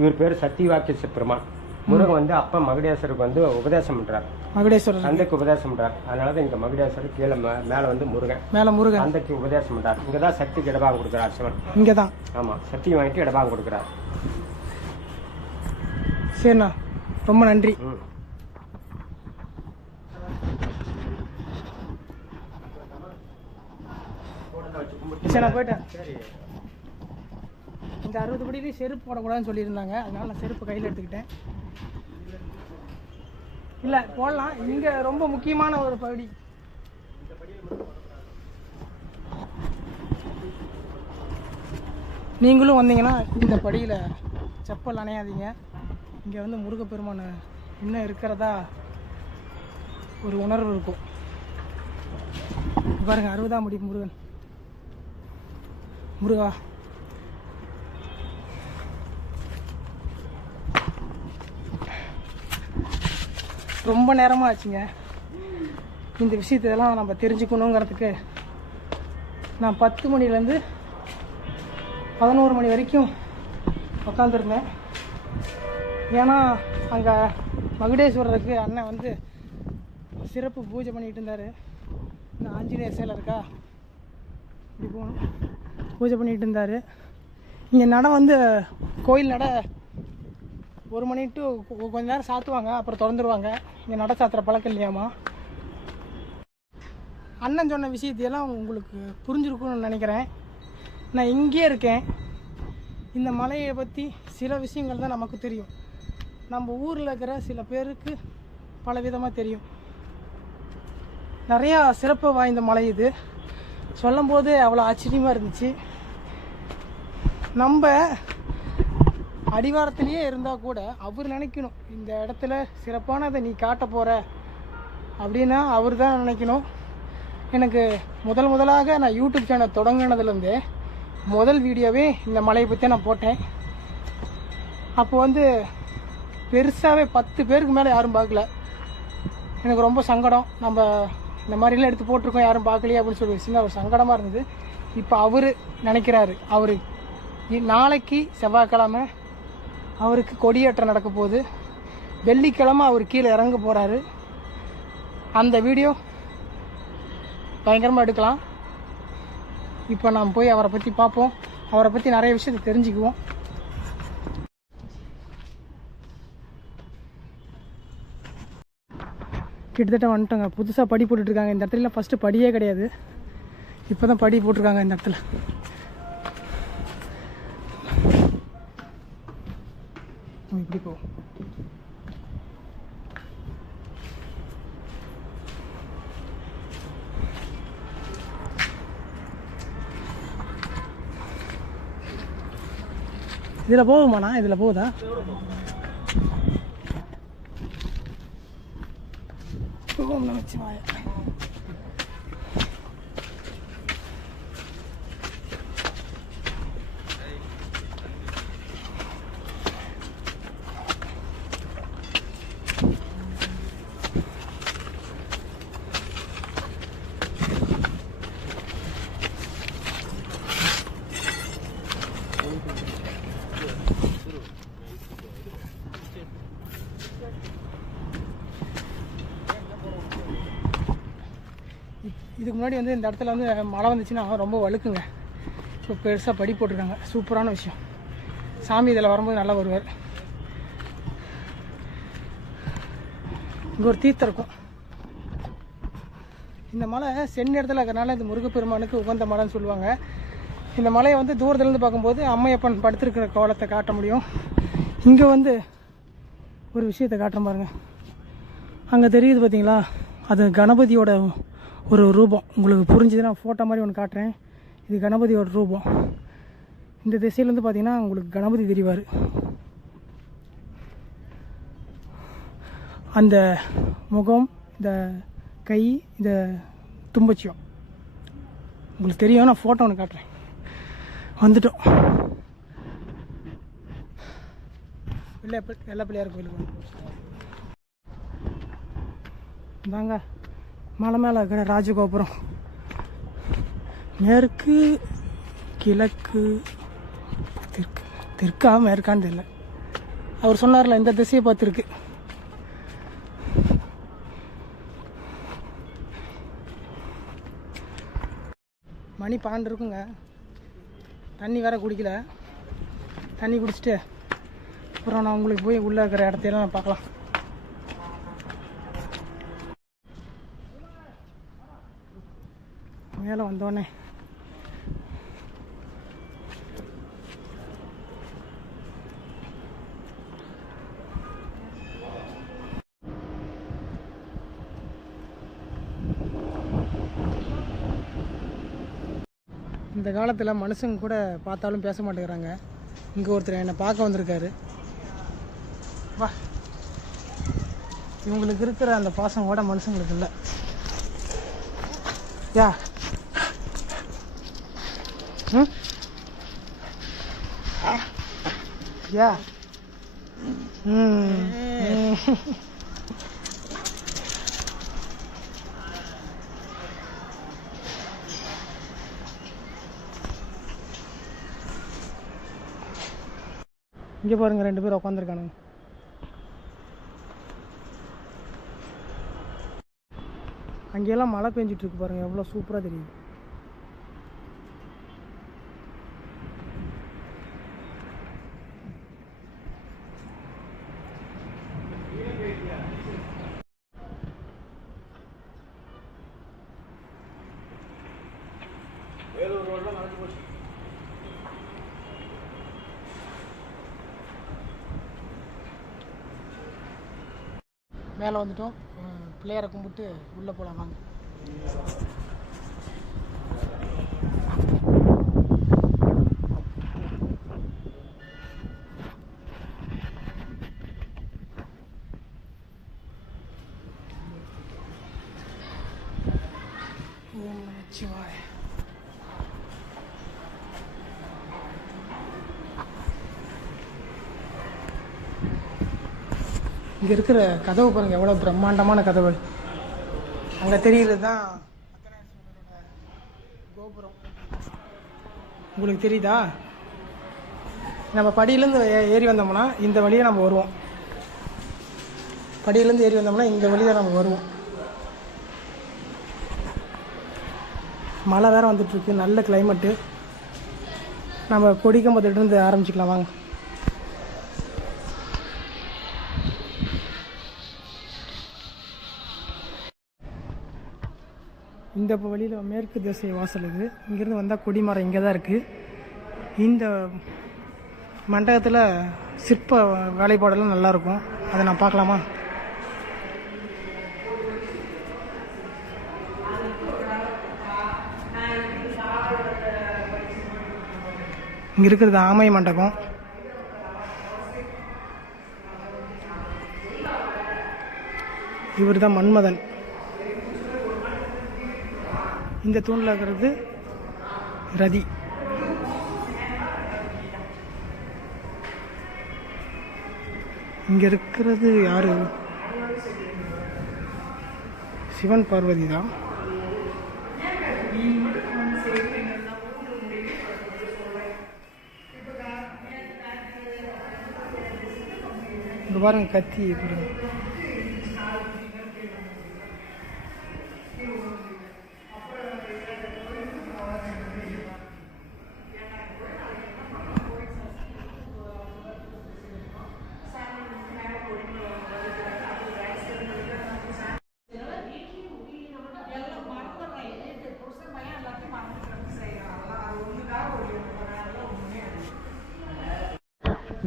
இவர் பேர் சத்தியவாக்கிய பெருமான். முருகன் வந்து அப்ப மகுடேஸ்வருக்கு வந்து உபதேசம் பண்றாரு. மகுடேஸ்வரர் சந்தைக்கு உபதேசம் பண்றாரு. அதனாலதான் இங்க மகுடேஸ்வரர் கீழே மேல வந்து முருகன் சந்தைக்கு உபதேசம் பண்றாரு. இங்கதான் சக்திக்கு இடபாகம் கொடுக்குறாரு சிவன். இங்கதான் ஆமா சக்தி வாங்கிட்டு இடபாகம் கொடுக்குறாரு. சரிண்ணா, ரொம்ப நன்றி. சரி, நான் போயிட்டேன். இந்த 60 படியிலையும் செருப்பு போடக்கூடாதுன்னு சொல்லியிருந்தாங்க. அதனால நான் செருப்பு கையில் எடுத்துக்கிட்டேன். இல்லை போடலாம். இங்கே ரொம்ப முக்கியமான ஒரு பகுதி. நீங்களும் வந்தீங்கன்னா இந்த படியில் செப்பல் அணையாதீங்க. இங்கே வந்து முருகப்பெருமான் இன்னும் இருக்கிறதா ஒரு உணர்வு இருக்கும். பாருங்க 60ஆம் படி முருகன். முருகா ரொம்ப நேரமாக ஆச்சுங்க இந்த விஷயத்தெல்லாம் நம்ம தெரிஞ்சுக்கணுங்கிறதுக்கு. நான் 10 மணிலேருந்து 11 மணி வரைக்கும் உட்காந்துருந்தேன். ஏன்னா அங்கே மகுடேஸ்வரருக்கு அண்ணன் வந்து சிறப்பு பூஜை பண்ணிகிட்டு இருந்தார். இந்த ஆஞ்சநேயர் சேலை இருக்கா, இப்படி போகணும், பூஜை பண்ணிகிட்டு இருந்தார். இங்கே நடை வந்து கோயில் நடை 1 மணி டு கொஞ்ச நேரம் சாத்துவாங்க, அப்புறம் திறந்துருவாங்க. இங்கே நடை சாத்துற பழக்கம் இல்லையாமா. அண்ணன் சொன்ன விஷயத்தையெல்லாம் உங்களுக்கு புரிஞ்சிருக்குன்னு நினைக்கிறேன். நான் இங்கேயே இருக்கேன். இந்த மலையை பற்றி சில விஷயங்கள் தான் நமக்கு தெரியும். நம்ம ஊரில் இருக்கிற சில பேருக்கு பல விதமாக தெரியும். நிறையா சிறப்பு வாய்ந்த மலை இது. சொல்லும்போது அவ்வளோ ஆச்சரியமாக இருந்துச்சு. நம்ம அடிவாரத்திலேயே இருந்தால் கூட அவர் நினைக்கணும் இந்த இடத்துல சிறப்பானதை நீ காட்ட போகிற அப்படின்னா அவர் தான் நினைக்கணும். எனக்கு முதலாக நான் யூடியூப் சேனல் தொடங்கினதுலேருந்தே முதல் வீடியோவே இந்த மலையை பற்றி நான் போட்டேன். அப்போ வந்து பெருசாகவே 10 பேருக்கு மேலே யாரும் பார்க்கல. எனக்கு ரொம்ப சங்கடம். நம்ம இந்த மாதிரிலாம் எடுத்து போட்டிருக்கோம், யாரும் பார்க்கலையே அப்படின்னு சொல்லி சின்ன ஒரு சங்கடமாக இருந்தது. இப்போ அவர் நினைக்கிறாரு, அவர் நாளைக்கு செவ்வாய்க்கிழமை அவருக்கு கொடியேற்றம் நடக்க போகுது. வெள்ளிக்கிழமை அவர் கீழே இறங்க போகிறாரு. அந்த வீடியோ பயங்கரமாக எடுக்கலாம். இப்போ நாம் போய் அவரை பற்றி பார்ப்போம். அவரை பற்றி நிறைய விஷயத்தை தெரிஞ்சுக்குவோம். கிட்டத்தட்ட வந்துட்டோங்க. புதுசாக படி போட்டுட்ருக்காங்க. இந்த இடத்துல ஃபஸ்ட்டு படியே கிடையாது, இப்போ தான் படி போட்டிருக்காங்க இந்த இடத்துல. இப்படி போ. இதில் போகுமாண்ணா? இதில் போகுதா? ஓம் நமச்சிவாய. இதுக்கு முன்னாடி வந்து இந்த இடத்துல வந்து மழை வந்துச்சுன்னா ரொம்ப வழுக்குங்க. இப்போ பெருசாக படி போட்டிருக்காங்க. சூப்பரான விஷயம். சாமி இதில் வரும்போது நல்லா வருவார். இங்கே ஒரு தீர்த்தம் இருக்கும். இந்த மலை சென்ன இடத்துல இருக்கிறனால இந்த முருகப்பெருமானுக்கு உகந்த மலைன்னு சொல்லுவாங்க. இந்த மலையை வந்து தூரத்துலேருந்து பார்க்கும்போது அம்மையப்பன் படுத்திருக்கிற கோலத்தை காட்ட முடியும். இங்கே வந்து ஒரு விஷயத்தை காட்டுற பாருங்க. அங்கே தெரியுது பார்த்தீங்களா, அது கணபதியோட ஒரு ரூபம். உங்களுக்கு புரிஞ்சுதுன்னா ஃபோட்டோ மாதிரி ஒன்று காட்டுறேன். இது கணபதியோட ரூபம். இந்த திசையிலேருந்து பார்த்தீங்கன்னா உங்களுக்கு கணபதி தெரிவார். அந்த முகம், இந்த கை, இந்த தும்பச்சியம் உங்களுக்கு தெரியும். நான் ஃபோட்டோ ஒன்று காட்டுறேன். வந்துட்டோம். வெள்ளை பிள்ளையார் கோயிலுக்கு தாங்க. மலை மேலே இருக்கிற ராஜகோபுரம். மேற்கு, கிழக்கு, தெற்கா மேற்கான்னு தெரியல. அவர் சொன்னார்ல இந்த திசையை பார்த்துருக்கு. மணி 12 இருக்குங்க. தண்ணி வேற குடிக்கல. தண்ணி குடிச்சிட்டு அப்புறம் நான் உங்களுக்கு போய் உள்ளே இருக்கிற இடத்தையெல்லாம் நான் பார்க்கலாம். மேலே வந்தோடனே இந்த காலத்தில் மனுஷங்க கூட பார்த்தாலும் பேச மாட்டேங்கிறாங்க. இங்கே ஒருத்தர் என்னை பார்க்க வந்திருக்காரு. வா, இவங்களுக்கு இருக்கிற அந்த பாசம் கூட மனுஷங்களுக்கு இல்லை. யா யா இங்கே பாருங்க, 2 பேர் உட்காந்துருக்கானுங்க. அங்கெல்லாம் மழை பெஞ்சிட்டு இருக்கு பாருங்க, எவ்வளோ சூப்பராக தெரியுது. மேலே வந்துட்டோம். பிள்ளையாரை கும்பிட்டு உள்ளே போகலாம் வாங்க. ஓம் நமச்சிவாய. இங்கே இருக்கிற கதவு பாருங்கள், எவ்வளோ பிரம்மாண்டமான கதவு. அங்கே தெரிகிறது தான் கோபுரம். உங்களுக்கு தெரியுதா? நம்ம படியிலேருந்து ஏறி வந்தோம்னா இந்த வழியை நம்ம வருவோம். படியிலேருந்து ஏறி வந்தோம்னா இந்த வழியை நம்ம வருவோம். மழை வேறு வந்துட்டுருக்கு, நல்ல கிளைமேட்டு. நம்ம கொடிக்கம்பத்திலிருந்து ஆரம்பிச்சிக்கலாம் வாங்க. இந்த வழியில் மேற்கு திசை வாசல் இது. இங்கேருந்து வந்தால் கொடிமரம் இங்கே தான் இருக்குது. இந்த மண்டபத்தில் சிற்ப வேலைப்பாடெல்லாம் நல்லாயிருக்கும். அதை நான் பார்க்கலாமா? இங்கே இருக்கிறது ஆமை மண்டபம். இவர் தான் மன்மதன். இந்த தூணில் இருக்கிறது ரதி. இங்க இருக்கிறது யாரு? சிவன் பார்வதி தான். இங்க பாருங்க கத்தி எப்படி.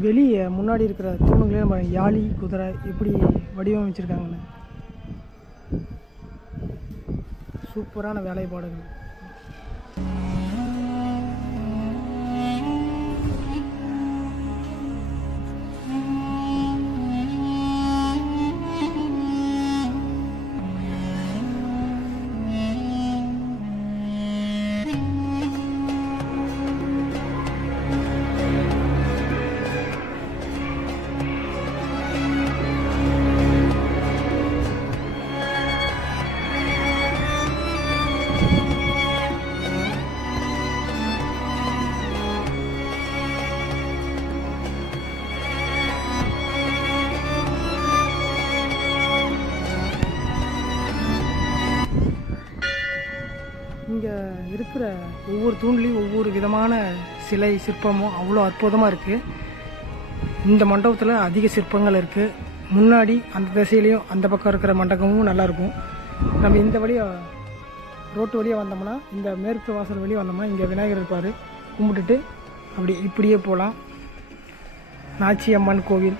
வெளியே முன்னாடி இருக்கிற தூணுங்களே நம்ம யாழி குதிரை எப்படி வடிவமைச்சிருக்காங்கன்னு சூப்பரான வேலைப்பாடுகள். இங்கே இருக்கிற ஒவ்வொரு தூண்லேயும் ஒவ்வொரு விதமான சிலை சிற்பமும் அவ்வளோ அற்புதமாக இருக்குது. இந்த மண்டபத்தில் அதிக சிற்பங்கள் இருக்குது. முன்னாடி அந்த திசையிலையும் அந்த பக்கம் இருக்கிற மண்டபமும் நல்லாயிருக்கும். நம்ம இந்த வழியாக ரோட்டு வழியாக வந்தோம்னா, இந்த மேற்கு வாசல் வழியாக வந்தோம்னா இங்கே விநாயகர் இருப்பார். கும்பிட்டுட்டு அப்படி இப்படியே போகலாம். நாச்சியம்மன் கோவில்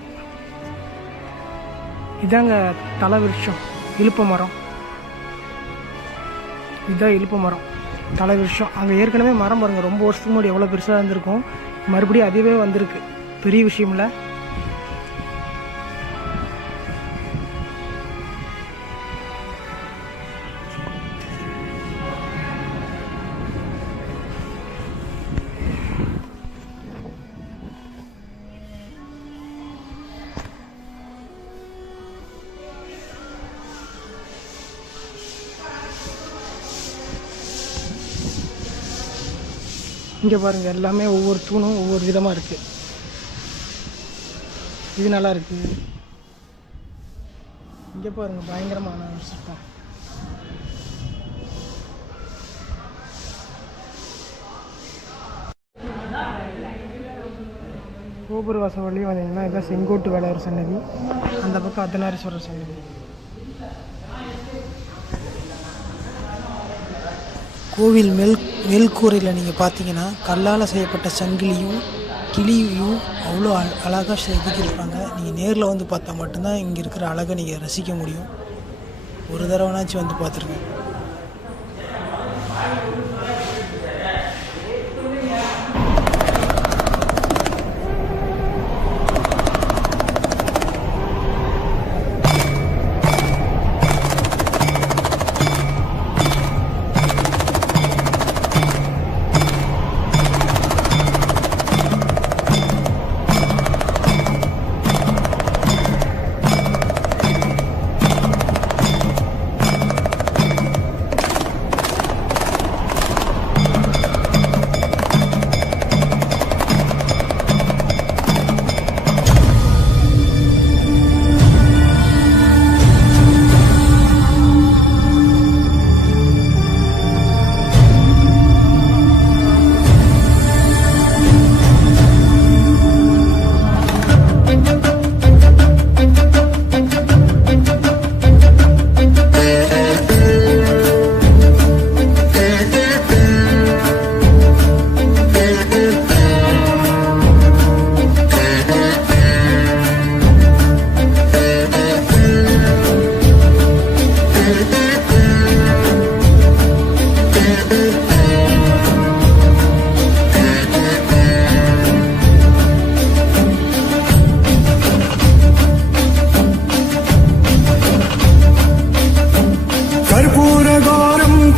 இதாங்க தலை விருட்சம், இலுப்ப மரம். இதுதான் இலுப்ப மரம். தலை விஷயம். அங்கே ஏற்கனவே மரம் பாருங்கள், ரொம்ப வருஷத்துக்கு முன்னாடி எவ்வளோ பெருசாக இருந்திருக்கும், மறுபடியும் அதுவே வந்திருக்கு. பெரிய விஷயம்ல. இங்கே பாருங்கள், எல்லாமே ஒவ்வொரு தூணும் ஒவ்வொரு விதமாக இருக்குது. இது நல்லா இருக்குது. இங்கே பாருங்கள், பயங்கரமான சிற்பம். கோபுர வாசல் வழி வந்தீங்கன்னா இதான் செங்கோட்டு வேலையர் சன்னதி, அந்த பக்கம் அர்த்தநாரீஸ்வரர் சன்னதி. கோவில் மேல்கூரையில் நீங்கள் பார்த்தீங்கன்னா கல்லால் செய்யப்பட்ட சங்கிலியும் கிளியும் அவ்வளோ அழகாக செதுக்கியிருப்பாங்க. நீங்கள் நேரில் வந்து பார்த்தா மட்டும்தான் இங்கே இருக்கிற அழகை நீங்கள் ரசிக்க முடியும். ஒரு தடவைனாச்சும் வந்து பார்த்துருங்க.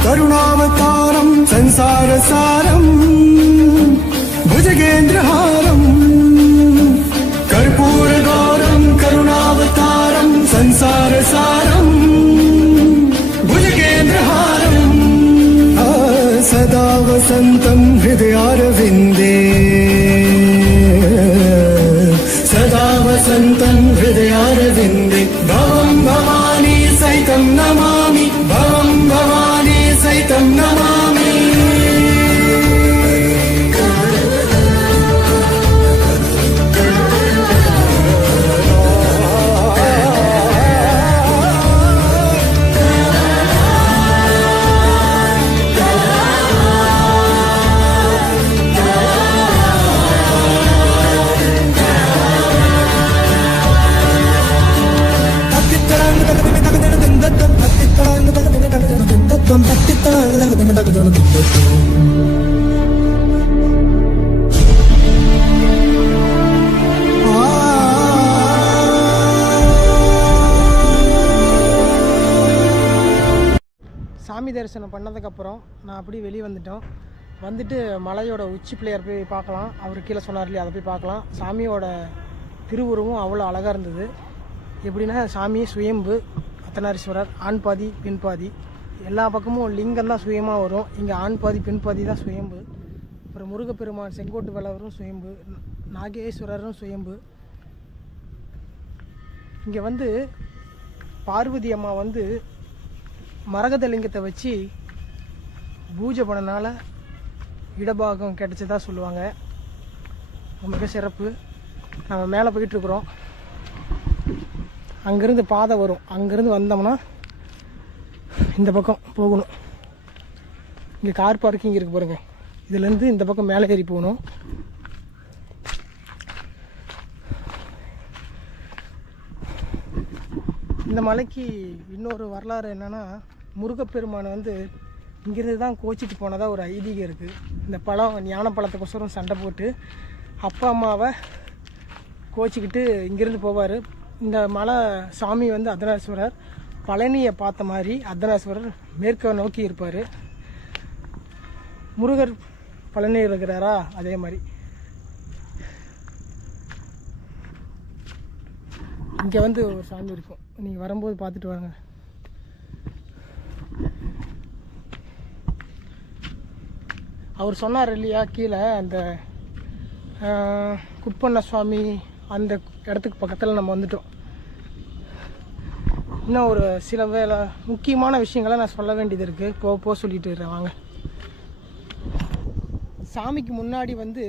करुणावतारं संसारसारं भुजगेन्द्रहारं कर्पूरगौरं करुणावतारं संसारसारं भुजगेन्द्रहारं सदा वसन्तं हृदयारविन्दे सदा वसन्तं हृदयारविन्दे भवं भवानी सहितं नमामि भवं भवानी सहितं नमामि சாமி தரிசனம் பண்ணதுக்கப்புறம் நான் அப்படியே வெளியே வந்துட்டு மலையோட உச்சி பிள்ளையார் போய் பார்க்கலாம். அவர் கீழே சொன்னார் இல்லையா, அதை போய் பார்க்கலாம். சாமியோட திருவுருவம் அவ்வளோ அழகாக இருந்தது. எப்படின்னா சாமி சுயம்பு அர்த்தநாரீஸ்வரர், ஆண் பாதி பெண் பாதி, எல்லா பக்கமும் லிங்கம் தான் சுயமாக வரும். இங்கே ஆண் பாதி பெண் பாதி தான் சுயம்பு. அப்புறம் முருகப்பெருமான் செங்கோட்டு வேலவரும் சுயம்பு, நாகேஸ்வரரும் சுயம்பு. இங்கே வந்து பார்வதி அம்மா வந்து மரகத லிங்கத்தை வச்சு பூஜை பண்ணனால இடபாகம் கிடைச்சதா சொல்லுவாங்க. மிக சிறப்பு. நம்ம மேலே போயிட்டுருக்குறோம். அங்கேருந்து பாதை வரும். அங்கேருந்து வந்தோம்னா இந்த பக்கம் போகணும். இங்கே கார் பார்க்கிங் இருக்குது பாருங்கள். இதுலேருந்து இந்த பக்கம் மேலே ஏறி போகணும். இந்த மலைக்கு இன்னொரு வரலாறு என்னென்னா, முருகப்பெருமானை வந்து இங்கேருந்து தான் கோச்சிட்டு போனதாக ஒரு ஐதீகம் இருக்குது. இந்த பழம் ஞான பழத்துக்கோசரம் சண்டை போட்டு அப்பா அம்மாவை கோச்சிக்கிட்டு இங்கேருந்து போவார். இந்த மலை சாமி வந்து அர்த்தநாரீஸ்வரர் பழனியை பார்த்த மாதிரி அர்த்தநாரீஸ்வரர் மேற்க நோக்கி இருப்பார். முருகர் பழனி இருக்கிறாரா அதே மாதிரி. இங்கே வந்து ஒரு சாமி இருக்கும், நீங்கள் வரும்போது பார்த்துட்டு வாங்க. அவர் சொன்னார் இல்லையா கீழே அந்த குப்பண்ண சுவாமி அந்த இடத்துக்கு பக்கத்தில் நம்ம வந்துட்டோம். இன்னும் ஒரு சில முக்கியமான விஷயங்களை நான் சொல்ல வேண்டியது இருக்குது. போக சொல்லிட்டு இருக்கேன் வாங்க. சாமிக்கு முன்னாடி வந்து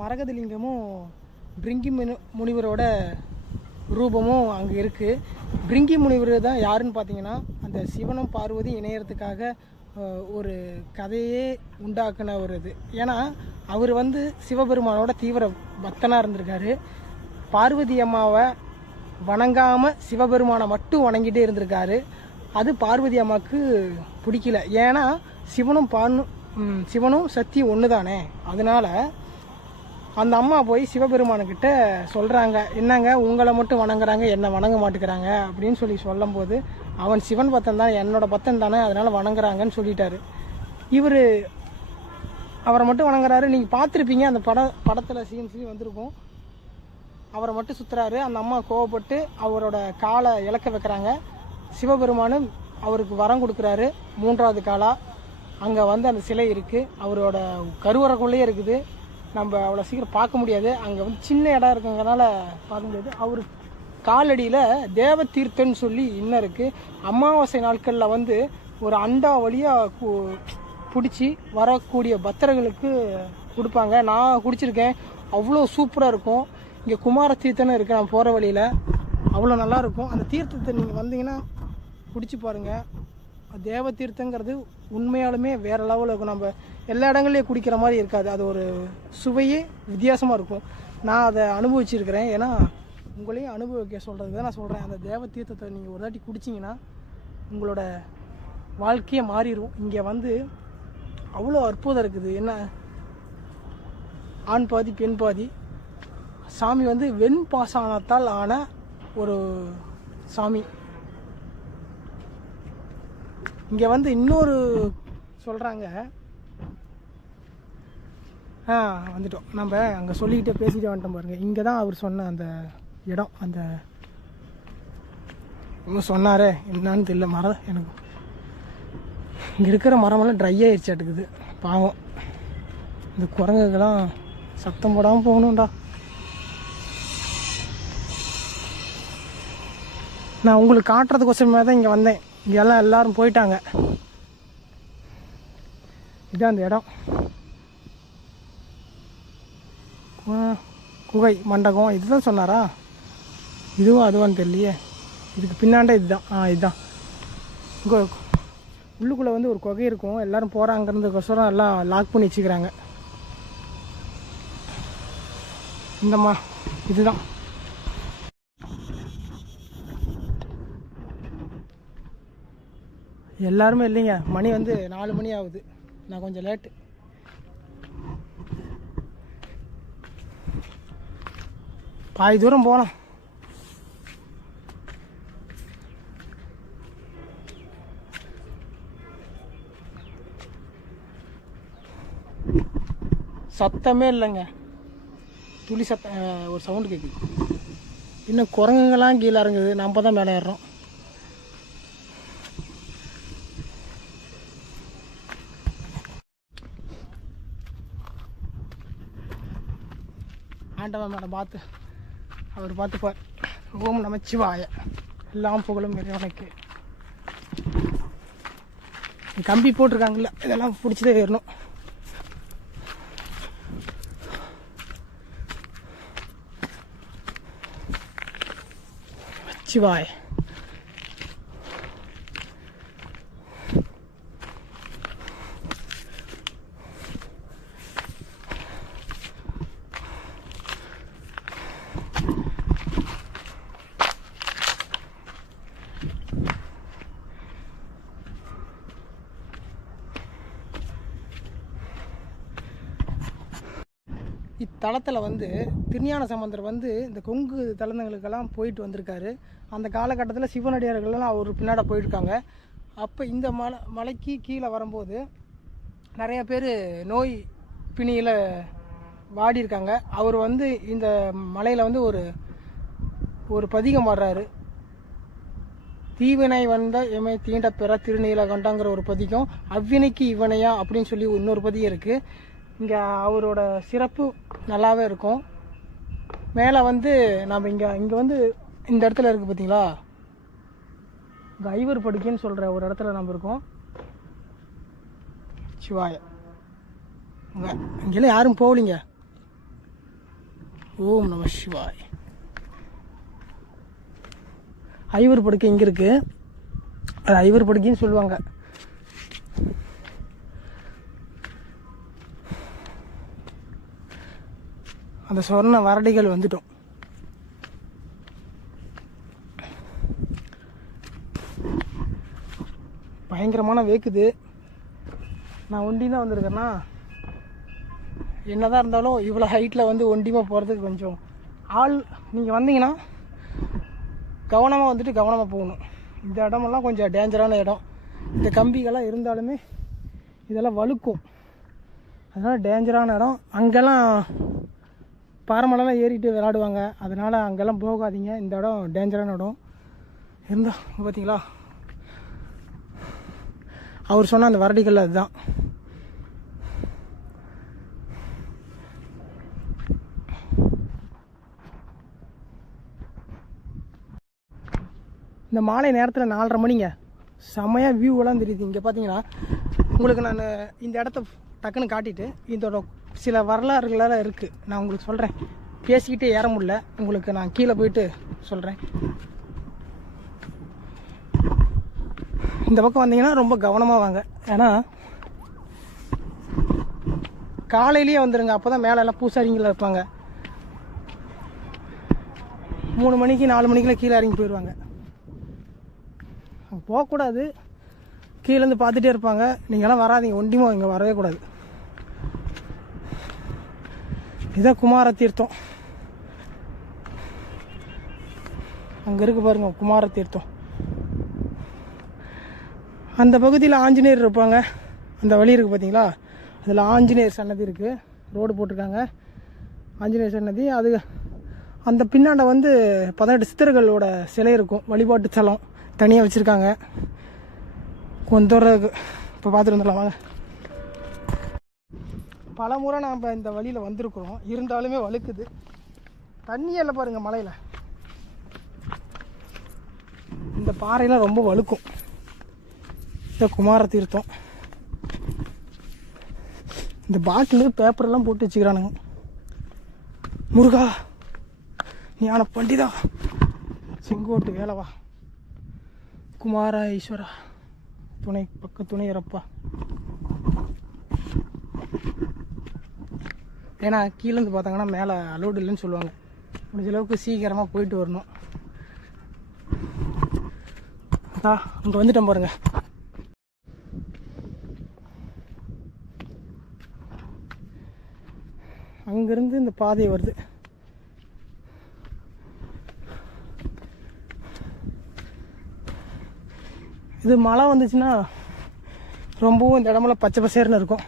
மரகதலிங்கமும் பிரிங்கி முனிவரோட ரூபமும் அங்கே இருக்குது. பிரிங்கி முனிவர் தான் யாருன்னு பார்த்தீங்கன்னா அந்த சிவனும் பார்வதி இணையறதுக்காக ஒரு கதையே உண்டாக்குன ஒரு இது. ஏன்னா அவர் வந்து சிவபெருமானோட தீவிர பக்தனாக இருந்திருக்காரு. பார்வதி அம்மாவை வணங்காமல் சிவபெருமானை மட்டும் வணங்கிட்டே இருந்திருக்காரு. அது பார்வதி அம்மாவுக்கு பிடிக்கல. ஏன்னா சிவனும் சக்தி ஒன்று தானே. அதனால அந்த அம்மா போய் சிவபெருமானுக்கிட்ட சொல்கிறாங்க, என்னங்க உங்களை மட்டும் வணங்குறாங்க, என்னை வணங்க மாட்டேங்கிறாங்க அப்படின்னு சொல்லும்போது, அவன் சிவன் பக்தன் தான், என்னோட பக்தன் தானே, அதனால் வணங்குறாங்கன்னு சொல்லிட்டாரு. இவர் அவரை மட்டும் வணங்குறாரு. நீங்கள் பார்த்துருப்பீங்க அந்த படத்தில் சீன் வந்திருக்கும். அவரை மட்டும் சுற்றுறாரு. அந்த அம்மா கோவப்பட்டு அவரோட காலை இழக்க வைக்கிறாங்க. சிவபெருமானும் அவருக்கு வரம் கொடுக்குறாரு 3வது காலாக. அங்கே வந்து அந்த சிலை இருக்குது, அவரோட கருவறைக்குள்ளேயே இருக்குது. நம்ம அவ்வளோ சீக்கிரம் பார்க்க முடியாது, அங்கே வந்து சின்ன இடம் இருக்குங்கிறனால பார்க்க முடியாது. அவர் காலடியில் தேவ தீர்த்தன்னு சொல்லி இன்னும் இருக்குது. அமாவாசை நாட்களில் வந்து ஒரு அண்டா வழியாக பிடிச்சி வரக்கூடிய பக்தர்களுக்கு கொடுப்பாங்க. நான் குடிச்சிருக்கேன், அவ்வளோ சூப்பராக இருக்கும். இங்கே குமார தீர்த்தம்னு இருக்குது, நான் போகிற வழியில் அவ்வளோ நல்லாயிருக்கும். அந்த தீர்த்தத்தை நீங்கள் வந்தீங்கன்னா குடிச்சு பாருங்கள். தேவ தீர்த்தங்கிறது உண்மையாலுமே வேறு லெவலில் இருக்கும். நம்ம எல்லா இடங்கள்லையும் குடிக்கிற மாதிரி இருக்காது, அது ஒரு சுவையே வித்தியாசமாக இருக்கும். நான் அதை அனுபவிச்சிருக்கிறேன். ஏன்னா உங்களையும் அனுபவிக்க சொல்கிறது தான் நான் சொல்கிறேன். அந்த தேவ தீர்த்தத்தை நீங்கள் ஒரு வாட்டி குடிச்சிங்கன்னா உங்களோட வாழ்க்கையே மாறிடும். இங்கே வந்து அவ்வளோ அற்புதம் இருக்குது. என்ன ஆண் பாதி பெண் பாதி. சாமி வந்து வெண்பாசானத்தால் ஆன ஒரு சாமி. இங்கே வந்து இன்னொரு சொல்கிறாங்க, வந்துட்டோம் நம்ம அங்கே சொல்லிக்கிட்டே பேசிகிட்டே வந்துட்டோம் பாருங்கள். இங்கே தான் அவர் சொன்ன அந்த இடம். அந்த இன்னும் சொன்னாரே என்னான்னு தெரியல. மரம் எனக்கு இங்கே இருக்கிற மரமெல்லாம் ட்ரை ஆகிடுச்சாட்டுக்குது. பாவம் இந்த குரங்குக்கெல்லாம் சத்தம் போடாமல் போகணும்டா. நான் உங்களுக்கு காட்டுறதுக்கோசரமே தான் இங்கே வந்தேன். இங்கே எல்லாரும் போயிட்டாங்க. இதுதான் அந்த இடம், குகை மண்டபம். இதுதான் சொன்னாரா? இதுவும் அதுவான்னு தெரியலையே. இதுக்கு பின்னாண்டே இதுதான். இதுதான் இங்கே உள்ளுக்குள்ளே வந்து ஒரு குகை இருக்கும். எல்லோரும் போகிறாங்கிறதுக்கோசரம் எல்லாம் லாக் பண்ணி வச்சுக்கிறாங்க. இதுதான் எல்லாருமே இல்லைங்க. மணி வந்து 4 மணி ஆகுது. நான் கொஞ்சம் லேட்டு. பாதி தூரம் போனோம். சத்தமே இல்லைங்க, துளி சத்தம். ஒரு சவுண்டு கேட்குது. இன்னும் குரங்குங்கெல்லாம் கீழே இறங்குது, நம்ம தான் மேலே ஏறுறோம். ஆண்டவன் மேடம் பார்த்து அவர் பார்த்துப்பார். ஓம் நமச்சிவாய. எல்லாம் புகழும் இறைவனுக்கு. கம்பி போட்டிருக்காங்கல்ல, இதெல்லாம் பிடிச்சதே ஏறணும். சிவாய். இத்தலத்தில் வந்து திருஞான சம்பந்தர் வந்து இந்த கொங்கு தலங்களுக்கெல்லாம் போயிட்டு வந்திருக்காரு. அந்த காலகட்டத்தில் சிவனடியார்கள்லாம் அவர் பின்னாடி போயிருக்காங்க. அப்போ இந்த மலைக்கு கீழே வரும்போது நிறைய பேர் நோய் பிணியில் வாடியிருக்காங்க. அவர் வந்து இந்த மலையில் வந்து ஒரு பதிகம் வர்றாரு. தீவினை வந்த எமை தீண்ட பெற திருநீலகண்டங்கிற ஒரு பதிகம், அவ்வினைக்கு இவனையா அப்படின்னு சொல்லி இன்னொரு பதிகம் இருக்குது. இங்கே அவரோட சிறப்பு நல்லாவே இருக்கும். மேலே வந்து நம்ம இங்கே வந்து இந்த இடத்துல இருக்குது பார்த்தீங்களா, இங்கே ஐவர் படுக்கைன்னு சொல்கிற ஒரு இடத்துல நம்ம இருக்கோம். சிவாய இங்கெல்லாம் யாரும் போகலிங்க. ஓம் நம சிவாய். ஐவர் படுக்கை இங்கே இருக்குது, அது ஐவர் படுக்கைன்னு சொல்லுவாங்க. அந்த சொர்ண வரடிகள் வந்துட்டோம். பயங்கரமான வேக்குது. நான் ஒண்டி தான் வந்திருக்கேன்னா, என்னதான் இருந்தாலும் இவ்வளோ ஹைட்டில் வந்து ஒண்டிமாக போகிறதுக்கு கொஞ்சம் ஆள் நீங்கள் வந்தீங்கன்னா கவனமாக வந்துட்டு கவனமாக போகணும். இந்த இடமெல்லாம் கொஞ்சம் டேஞ்சரான இடம். இந்த கம்பிகள்லாம் இருந்தாலுமே இதெல்லாம் வழுக்கும், அதனால் டேஞ்சரான இடம். அங்கெல்லாம் பாறைமலைலாம் ஏறிட்டு விளையாடுவாங்க, அதனால் அங்கெல்லாம் போகாதீங்க. இந்த இடம் டேஞ்சரான இடம். இருந்தால் பார்த்தீங்களா, அவர் சொன்ன அந்த வரடிகள் அதுதான். இந்த மாலை நேரத்தில் 4:30 மணிங்க, செம்மையாக வியூவெல்லாம் தெரியுது. இங்கே பார்த்தீங்கன்னா உங்களுக்கு நான் இந்த இடத்த டக்குன்னு காட்டிட்டு இதோட சில வரலாறுகளெல்லாம் இருக்குது, நான் உங்களுக்கு சொல்கிறேன். பேசிக்கிட்டே ஏற முடியல, உங்களுக்கு நான் கீழே போயிட்டு சொல்கிறேன். இந்த பக்கம் வந்தீங்கன்னா ரொம்ப கவனமாக வாங்க, ஏன்னா காலையிலேயே வந்துடுங்க, அப்போ தான் மேலே எல்லாம் பூசாரிங்கள இருப்பாங்க. 3 மணிக்கு 4 மணிக்கெலாம் கீழே இறங்கி போயிடுவாங்க. அங்கே போகக்கூடாது, கீழேருந்து பார்த்துட்டே இருப்பாங்க. நீங்களாம் வராதிங்க, ஒண்டிமா இங்கே வரவே கூடாது. இதுதான் குமார தீர்த்தம். அங்கே இருக்கு பாருங்க குமார தீர்த்தம். அந்த பகுதியில் ஆஞ்சநேயர் இருப்பாங்க. அந்த வழி இருக்குது பார்த்தீங்களா, அதில் ஆஞ்சநேயர் சன்னதி இருக்குது, ரோடு போட்டிருக்காங்க. ஆஞ்சநேயர் சன்னதி அது அந்த பின்னாண்ட வந்து 18 சித்தர்களோட சிலை இருக்கும், வழிபாட்டு தலம் தனியாக வச்சுருக்காங்க. கொஞ்சம் தூரம் இப்போ பார்த்துட்டு வந்துடலாம் வாங்க. பல முறை நாம் இந்த வழியில் வந்திருக்கிறோம், இருந்தாலுமே வழுக்குது. தண்ணியெல்லாம் பாருங்கள் மலையில், இந்த பாறையெல்லாம் ரொம்ப வழுக்கும். இந்த குமார தீர்த்தம். இந்த பாட்டிலு பேப்பரெல்லாம் போட்டு வச்சுக்கிறானுங்க. முருகா ஞான பண்டிதா செங்கோட்டு வேலவா குமார ஈஸ்வரா துணை பக்க துணையரப்பா. ஏன்னா கீழேருந்து பார்த்தாங்கன்னா மேலே அலோடு இல்லைன்னு சொல்லுவாங்க. முடிஞ்ச அளவுக்கு சீக்கிரமாக போயிட்டு வரணும். அங்கே வந்துட்டேன் பாருங்க. அங்கேருந்து இந்த பாதை வருது. இது மழை வந்துச்சுன்னா ரொம்பவும் இந்த இடமெல்லாம் பச்சை பசேர்னு இருக்கும்.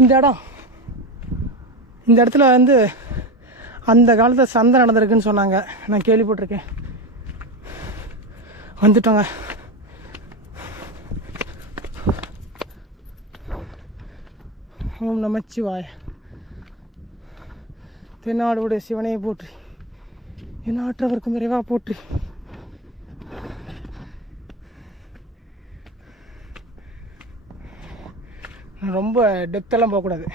இந்த இடத்துல வந்து அந்த காலத்தில் சந்தை நடந்திருக்குன்னு சொன்னாங்க, நான் கேள்விப்பட்டிருக்கேன். வந்துட்டோங்க. ஓம் நமச்சிவாய. தென்னாடுடைய சிவனையை போற்றி, எந்நாட்டவர்க்கும் விரைவா போற்றி. ரொம்ப டெப்த்தெல்லாம் போகக்கூடாது,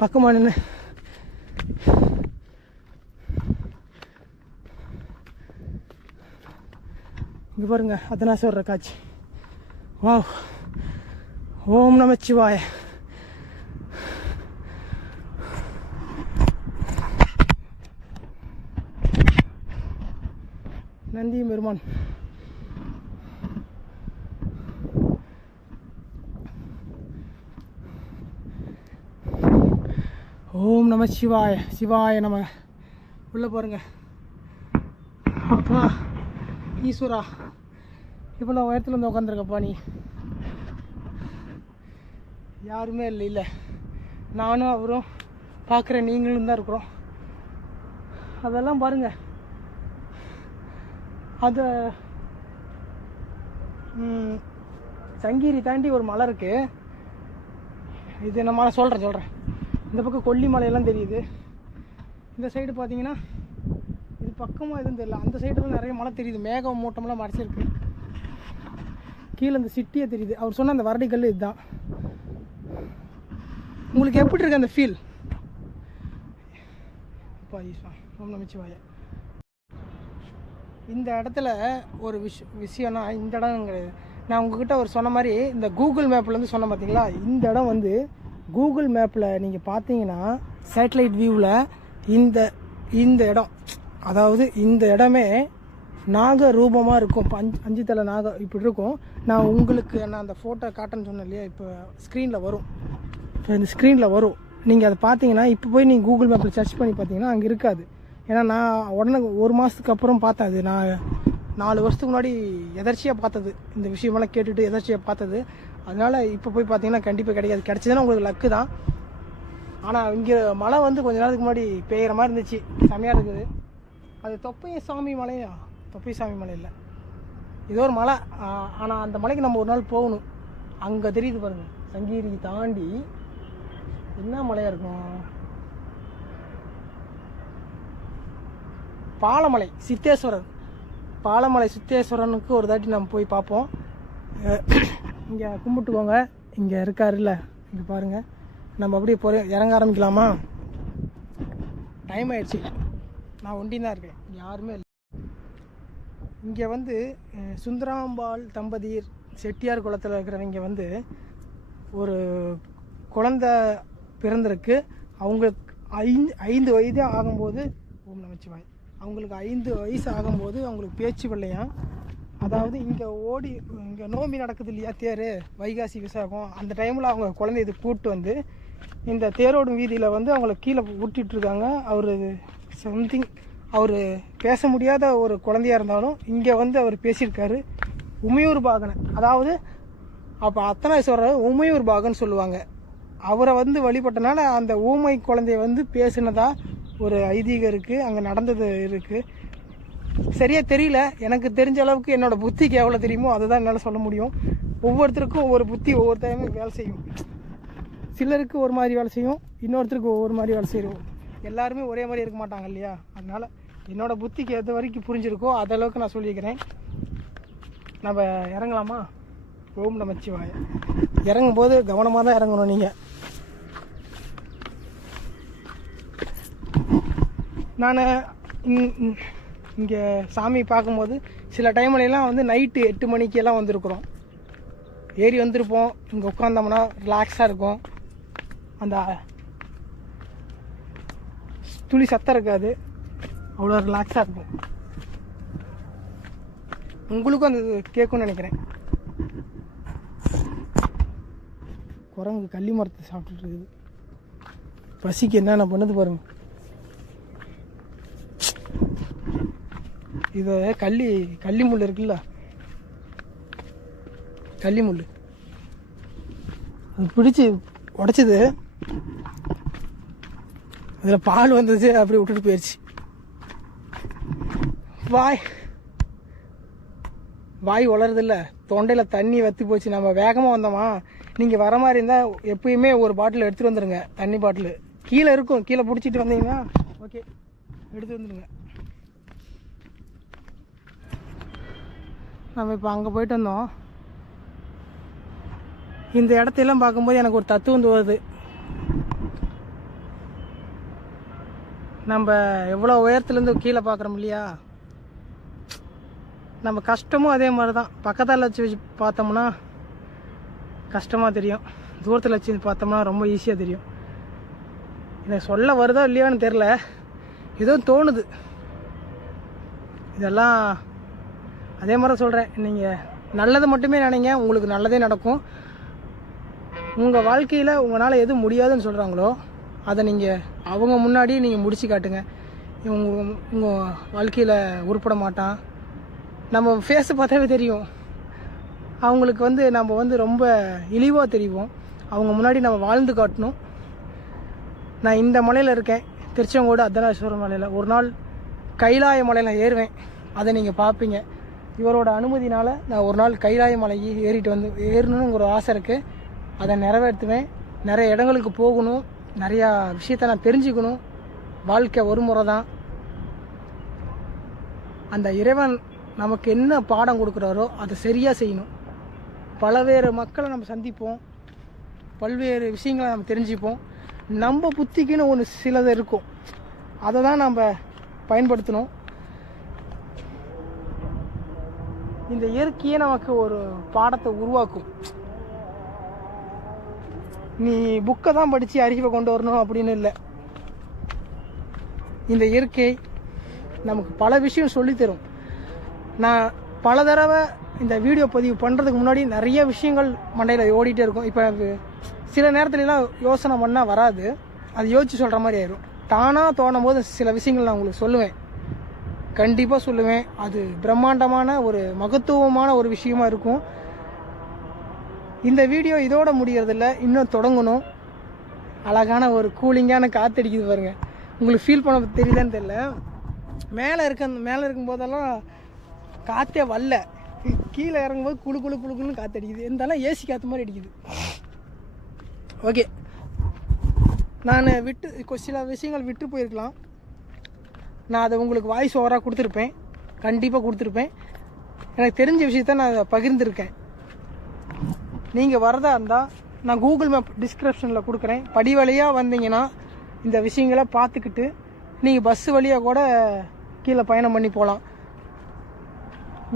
பக்கமாக நின்று இங்கே பாருங்க அதனாசுவர காட்சி. வாவ். ஓம் நமச்சிவாய. நந்தி பெருமான். ஓம் நம சிவாய சிவாய நம. உள்ளே பாருங்க. அப்பா ஈஸ்வரா, இவ்வளோ உயரத்தில் வந்து உட்காந்துருக்கப்பா நீ. யாருமே இல்லை, நானும் அவரும் பார்க்குற நீங்களும் தான் இருக்கிறோம். அதெல்லாம் பாருங்கள். அது சங்ககிரி தாண்டி ஒரு மலை இருக்குது. இது நான் மலை சொல்கிறேன். இந்த பக்கம் கொல்லிமலையெல்லாம் தெரியுது. இந்த சைடு பார்த்தீங்கன்னா இது பக்கமாக எதுவும் தெரியல. அந்த சைடுலாம் நிறைய மலை தெரியுது. மேகம் மூட்டமெல்லாம் மறைச்சிருக்கு. கீழே இந்த சிட்டியே தெரியுது. அவர் சொன்ன அந்த வரடிக்கல் இதுதான். உங்களுக்கு எப்படி இருக்கு அந்த ஃபீல்? அப்பா ஈஸ்வா ஓம் நமச்சிவாய. இந்த இடத்துல ஒரு விஷயம்னா, இந்த இடம் கிடையாது. நான் உங்ககிட்ட ஒரு சொன்ன மாதிரி இந்த கூகுள் மேப்லேருந்து சொன்னேன் பார்த்தீங்களா, இந்த இடம் வந்து கூகுள் மேப்பில் நீங்கள் பார்த்தீங்கன்னா சேட்டலைட் வியூவில் இந்த இடம், அதாவது இந்த இடமே நாக ரூபமாக இருக்கும். அஞ்சு தலை நாகம் இப்படி இருக்கும். நான் உங்களுக்கு நான் அந்த ஃபோட்டோ காட்டேன்னு சொன்னேன் இல்லையா, இப்போ ஸ்க்ரீனில் வரும். இப்போ இந்த ஸ்க்ரீனில் வரும். நீங்கள் அதை பார்த்தீங்கன்னா, இப்போ போய் நீங்கள் கூகுள் மேப்பில் சர்ச் பண்ணி பார்த்தீங்கன்னா அங்கே இருக்காது. ஏன்னா நான் உடனே ஒரு மாதத்துக்கு அப்புறம் பார்த்தேன். அது நான் 4 வருஷத்துக்கு முன்னாடி எதர்ச்சியாக பார்த்தது. இந்த விஷயமெல்லாம் கேட்டுட்டு எதர்ச்சியாக பார்த்தது. அதனால் இப்போ போய் பார்த்தீங்கன்னா கண்டிப்பாக கிடைக்காது. கிடச்சதுன்னா உங்களுக்கு லக்கு தான். ஆனால் இங்கே மழை வந்து கொஞ்ச நேரத்துக்கு முன்னாடி பெய்கிற மாதிரி இருந்துச்சு. செமையாக இருக்குது. அது தொப்பைசாமி மலையா? தொப்பைசாமி மலை இல்லை, ஏதோ ஒரு மலை. ஆனால் அந்த மலைக்கு நம்ம ஒரு நாள் போகணும். அங்கே தெரியுது பாருங்கள், சங்ககிரி தாண்டி என்ன மலையாக இருக்கும்? பாலமலை சித்தேஸ்வரன். பாலமலை சித்தேஸ்வரனுக்கு ஒரு தாட்டி நம்ம போய் பார்ப்போம். இங்கே கும்பிட்டுக்கோங்க. இங்கே இருக்காருல்ல, இங்கே பாருங்கள். நம்ம அப்படியே இறங்க ஆரம்பிக்கலாமா? டைம் ஆயிடுச்சு. நான் ஒண்டி தான் இருக்கேன், யாருமே இல்லை. இங்கே வந்து சுந்தராம்பாள் தம்பதியர் செட்டியார் குளத்தில் இருக்கிறவங்க வந்து ஒரு குழந்தை பிறந்திருக்கு. அவங்களுக்கு 5 வயது ஆகும்போது, ஓம் நமச்சிவாய், அவங்களுக்கு 5 வயசு ஆகும்போது அவங்களுக்கு பேச்சு வரலையாம். அதாவது இங்கே நோம்பி நடக்குது இல்லையா, தேர், வைகாசி விசாகம், அந்த டைமில் அவங்க குழந்தை இது கூப்பிட்டு வந்து இந்த தேரோடும் வீதியில் வந்து அவங்கள கீழே ஊட்டிகிட்ருக்காங்க. அவர் சம்திங், அவர் பேச முடியாத ஒரு குழந்தையாக இருந்தாலும் இங்கே வந்து அவர் பேசியிருக்காரு. உமையூர் பாகனை, அதாவது அப்போ அத்தனாஸ்வரர் உமையூர் பாகன்னு சொல்லுவாங்க. அவரை வந்து வழிபட்டனால அந்த ஊமை குழந்தைய வந்து பேசினதா ஒரு ஐதீகம் இருக்குது. அங்கே நடந்தது இருக்குது. சரியாக தெரியல. எனக்கு தெரிஞ்ச அளவுக்கு என்னோடய புத்திக்கு எவ்வளோ தெரியுமோ அதுதான் என்னால் சொல்ல முடியும். ஒவ்வொருத்தருக்கும் ஒவ்வொரு புத்தி ஒவ்வொரு டைமும் வேலை செய்யும். சிலருக்கு ஒரு மாதிரி வேலை செய்யும், இன்னொருத்தருக்கு ஒவ்வொரு மாதிரி வேலை செய்யும். எல்லாருமே ஒரே மாதிரி இருக்க மாட்டாங்க இல்லையா? அதனால் என்னோடய புத்திக்கு எது வரைக்கும் புரிஞ்சிருக்கோ அதளவுக்கு நான் சொல்லியிருக்கிறேன். நம்ம இறங்கலாமா? ஓம் நமச்சிவாய. இறங்கும்போது கவனமாக தான் இறங்கணும். நீங்கள் நான் இங்கே சாமி பார்க்கும்போது சில டைம்லாம் வந்து நைட்டு 8 மணிக்கெல்லாம் வந்திருக்குறோம். ஏறி வந்திருப்போம். இங்கே உட்காந்தோம்னா ரிலாக்ஸாக இருக்கும். அந்த துளி சத்தம் இருக்காது, அவ்வளோ ரிலாக்ஸாக இருக்கும். உங்களுக்கும் அந்த கேட்கும்னு நினைக்கிறேன். குரங்கு கள்ளி மரத்தை சாப்பிட்டுட்டு இருக்குது. பசிக்கு என்னென்ன பண்ணுது பாருங்க. இது கள்ளி முள் இருக்குல்ல, கள்ளி முள், அது பிடிச்சி உடைச்சிது. அதில் பால் வந்துச்சு, அப்படி விட்டுட்டு போயிடுச்சு. வாய் வளருதில்ல, தொண்டையில் தண்ணி வற்றி போச்சு. நம்ம வேகமாக வந்தோமா, நீங்கள் வர மாதிரி இருந்தால் எப்பயுமே ஒரு பாட்டில் எடுத்துகிட்டு வந்துடுங்க. தண்ணி பாட்டில் கீழே இருக்கும், கீழே பிடிச்சிட்டு வந்தீங்கன்னா ஓகே, எடுத்து வந்துடுங்க. நம்ம இப்போ அங்கே போயிட்டு வந்தோம். இந்த இடத்தையெல்லாம் பார்க்கும்போது எனக்கு ஒரு தத்துவம் தோணுது. நம்ம எவ்வளோ உயரத்துலேருந்து கீழே பார்க்குறோம் இல்லையா, நம்ம கஷ்டமும் அதே மாதிரி தான். பக்கத்தில் வச்சு பார்த்தோம்னா கஷ்டமாக தெரியும், தூரத்தில் வச்சு பார்த்தோம்னா ரொம்ப ஈஸியாக தெரியும். எனக்கு சொல்ல வருதோ இல்லையான்னு தெரில, ஏதோ தோணுது. இதெல்லாம் அதே மாதிரி சொல்கிறேன். நீங்கள் நல்லது மட்டுமே நினைங்க, உங்களுக்கு நல்லதே நடக்கும். உங்கள் வாழ்க்கையில் உங்களால் எது முடியாதுன்னு சொல்கிறாங்களோ அதை நீங்கள் அவங்க முன்னாடி நீங்கள் முடிச்சு காட்டுங்க. உங்கள் வாழ்க்கையில் உருப்பட மாட்டான். நம்ம ஃபேஸை பார்த்தாவே தெரியும் அவங்களுக்கு வந்து நம்ம வந்து ரொம்ப இழிவாக தெரியும். அவங்க முன்னாடி நம்ம வாழ்ந்து காட்டணும். நான் இந்த மலையில் இருக்கேன், திருச்செங்கோடு அர்த்தநாரீஸ்வரர் மலையில். ஒரு நாள் கைலாய மலையில் ஏறுவேன், அதை நீங்கள் பார்ப்பீங்க. இவரோட அனுமதினால் நான் ஒரு நாள் கைலாய மலையை ஏறணுங்கிற ஒரு ஆசை இருக்குது. அதை நிறைவேற்றுவேன். நிறைய இடங்களுக்கு போகணும், நிறையா விஷயத்த நான் தெரிஞ்சுக்கணும். வாழ்க்கை ஒரு முறை தான். அந்த இறைவன் நமக்கு என்ன பாடம் கொடுக்குறாரோ அதை சரியாக செய்யணும். பலவேறு மக்களை நம்ம சந்திப்போம், பல்வேறு விஷயங்களை நம்ம தெரிஞ்சுப்போம். நம்ம புத்திக்குன்னு ஒன்று சிலது இருக்கும், அதை தான் நம்ம பயன்படுத்தணும். இந்த இயற்கையே நமக்கு ஒரு பாடத்தை உருவாக்கும். நீ புக்கை தான் படித்து அறிவை கொண்டு வரணும் அப்படின்னு இல்லை. இந்த இயற்கை நமக்கு பல விஷயம் சொல்லித்தரும். நான் பல தடவை இந்த வீடியோ பதிவு பண்ணுறதுக்கு முன்னாடி நிறைய விஷயங்கள் மண்டையில் ஓடிட்டே இருக்கும். இப்போ சில நேரத்துலலாம் யோசனை பண்ணால் வராது, அது யோசிச்சு சொல்கிற மாதிரி ஆயிடும். தானாக தோணும் போது சில விஷயங்கள் நான் உங்களுக்கு சொல்லுவேன், கண்டிப்பாக சொல்லுவேன். அது பிரம்மாண்டமான ஒரு மகத்துவமான ஒரு விஷயமா இருக்கும். இந்த வீடியோ இதோட முடியறதில்ல, இன்னும் தொடங்கணும். அழகான ஒரு கூலிங்கான காற்றடிக்குது பாருங்க. உங்களுக்கு ஃபீல் பண்ண தெரியலன்னு தெரியல. மேலே இருக்கும் போதெல்லாம் காற்றே வரல, கீழே இறங்கும்போது குழு குழு குழுக்குன்னு காற்றடிக்குது. இருந்தாலும் ஏசி காற்று மாதிரி அடிக்குது. ஓகே, நான் சில விஷயங்கள் விட்டு போயிருக்கலாம். நான் அதை உங்களுக்கு வாய்ஸ் ஓவராக கொடுத்துருப்பேன், கண்டிப்பாக கொடுத்துருப்பேன். எனக்கு தெரிஞ்ச விஷயத்த நான் பகிர்ந்துருக்கேன். நீங்கள் வரதா இருந்தால் நான் கூகுள் மேப் டிஸ்கிரிப்ஷனில் கொடுக்குறேன். படி வழியாக வந்தீங்கன்னா இந்த விஷயங்களை பார்த்துக்கிட்டு நீங்கள் பஸ்ஸு வழியாக கூட கீழே பயணம் பண்ணி போகலாம்.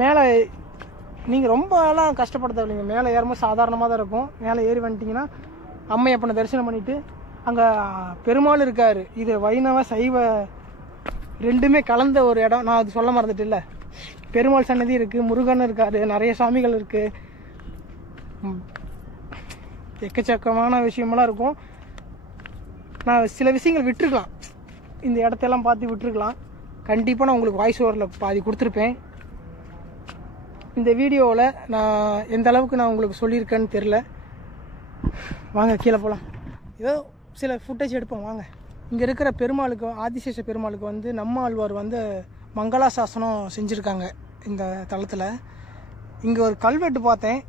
மேலே நீங்கள் ரொம்பலாம் கஷ்டப்பட தேவையில்லைங்க. மேலே ஏறும்போது சாதாரணமாக தான் இருக்கும். மேலே ஏறி வந்துட்டிங்கன்னா அம்மையப்பனை தரிசனம் பண்ணிவிட்டு அங்கே பெருமாள் இருக்கார். இது வைணவ சைவ ரெண்டுமே கலந்த ஒரு இடம். நான் அது சொல்ல மறந்துட்டு இல்லை. பெருமாள் சன்னதி இருக்குது, முருகன் இருக்கார், நிறைய சாமிகள் இருக்குது, எக்கச்சக்கமான விஷயமெல்லாம் இருக்கும். நான் சில விஷயங்கள் விட்டுருக்கலாம், இந்த இடத்தையெல்லாம் பார்த்து விட்டுருக்கலாம். கண்டிப்பாக நான் உங்களுக்கு வாய்ஸ் ஓவரில் பாதி கொடுத்துருப்பேன். இந்த வீடியோவில் நான் எந்த அளவுக்கு நான் உங்களுக்கு சொல்லியிருக்கேன்னு தெரில. வாங்க கீழே போகலாம். ஏதோ சில ஃபுட்டேஜ் எடுப்போம் வாங்க. இங்கே இருக்கிற பெருமாளுக்கு, ஆதிசேஷ பெருமாளுக்கு வந்து நம்ம ஆழ்வார் வந்து மங்களாசாசனம் செஞ்சுருக்காங்க இந்த தளத்தில். இங்கே ஒரு கல்வெட்டு பார்த்தேன்.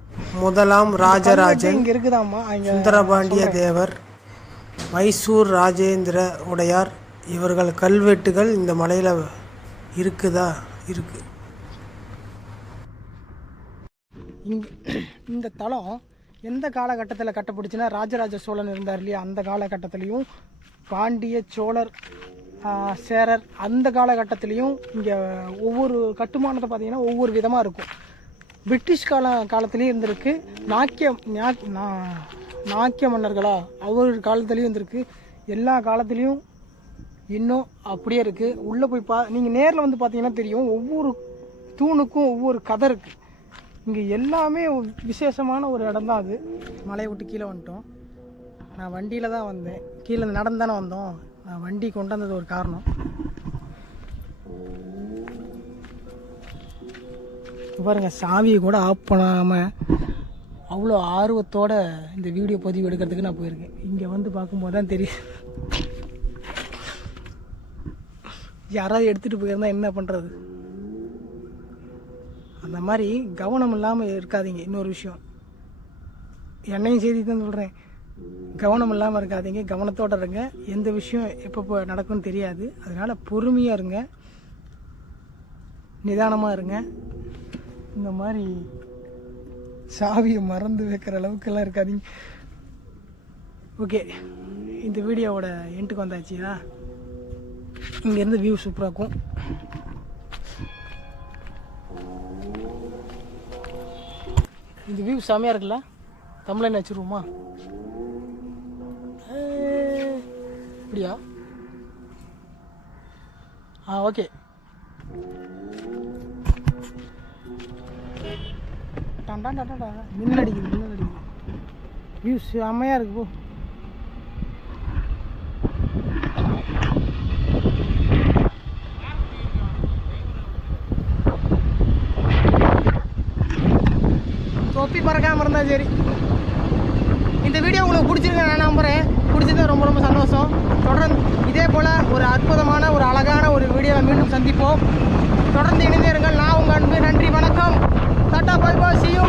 முதலாம் ராஜராஜன் இங்கே இருக்குதாம்மா. சுந்தரபாண்டிய தேவர், மைசூர் ராஜேந்திர உடையார், இவர்கள் கல்வெட்டுகள் இந்த மலையில் இருக்குதா? இருக்கு. இந்த தலம் எந்த காலகட்டத்தில் கட்டப்பட்டுச்சுன்னா, ராஜராஜ சோழன் இருந்தார் இல்லையா, அந்த காலகட்டத்திலையும் பாண்டிய, சோழர், சேரர் அந்த காலகட்டத்திலையும் இங்கே ஒவ்வொரு கட்டுமானத்தை பார்த்தீங்கன்னா ஒவ்வொரு விதமாக இருக்கும். பிரிட்டிஷ் காலத்துலேயும் இருந்திருக்கு. நாக்கிய மன்னர்களா அவர் காலத்துலேயும் இருந்திருக்கு. எல்லா காலத்துலேயும் இன்னும் அப்படியே இருக்குது. உள்ளே போய் நீங்கள் நேரில் வந்து பார்த்தீங்கன்னா தெரியும், ஒவ்வொரு தூணுக்கும் ஒவ்வொரு கதை இருக்குது. இங்கே எல்லாமே விசேஷமான ஒரு இடம் தான் அது. மலையை விட்டு கீழே வந்துட்டோம். நான் வண்டியில் தான் வந்தேன், கீழே நடந்து தானே வந்தோம். நான் வண்டி கொண்டு வந்தது ஒரு காரணம். பாருங்க, சாவியை கூட ஆஃப் பண்ணாமல் அவ்வளோ ஆர்வத்தோடு இந்த வீடியோ பதிவு எடுக்கிறதுக்கு நான் போயிருக்கேன். இங்கே வந்து பார்க்கும்போது தான் தெரியும், யாராவது எடுத்துகிட்டு போயிருந்தா என்ன பண்ணுறது. அந்த மாதிரி கவனம் இல்லாமல் இருக்காதீங்க. இன்னொரு விஷயம், என்னையும் செய்தி தான் சொல்கிறேன், கவனம் இல்லாமல் இருக்காதீங்க, கவனத்தோடு இருங்க. எந்த விஷயம் எப்போ நடக்கும்னு தெரியாது. அதனால் பொறுமையாக இருங்க, நிதானமாக இருங்க. இந்த மாதிரி சாவியை மறந்து வைக்கிற அளவுக்கெல்லாம் இருக்காதீங்க. ஓகே, இந்த வீடியோவோட எண்டுக்கு வந்தாச்சியா. இங்கேருந்து வியூ சூப்பராக இருக்கும். இந்த வியூ செம்மையாக இருக்குல்ல. தமிழன் வச்சுருவோமா? அப்படியா? ஓகே. மின்னல் அடிக்குது. வியூ செம்மையாக இருக்கு. போ இல்லாமல் இருந்தால் சரி. இந்த வீடியோ உங்களுக்கு பிடிச்சிருக்கு நான் நம்புகிறேன். பிடிச்சது ரொம்ப ரொம்ப சந்தோஷம். தொடர்ந்து இதே போல் ஒரு அற்புதமான ஒரு அழகான ஒரு வீடியோவை மீண்டும் சந்திப்போம். தொடர்ந்து இணைந்தே இருங்கள். நான் உங்கள் அன்பு. நன்றி, வணக்கம். Tata, bye bye, see you.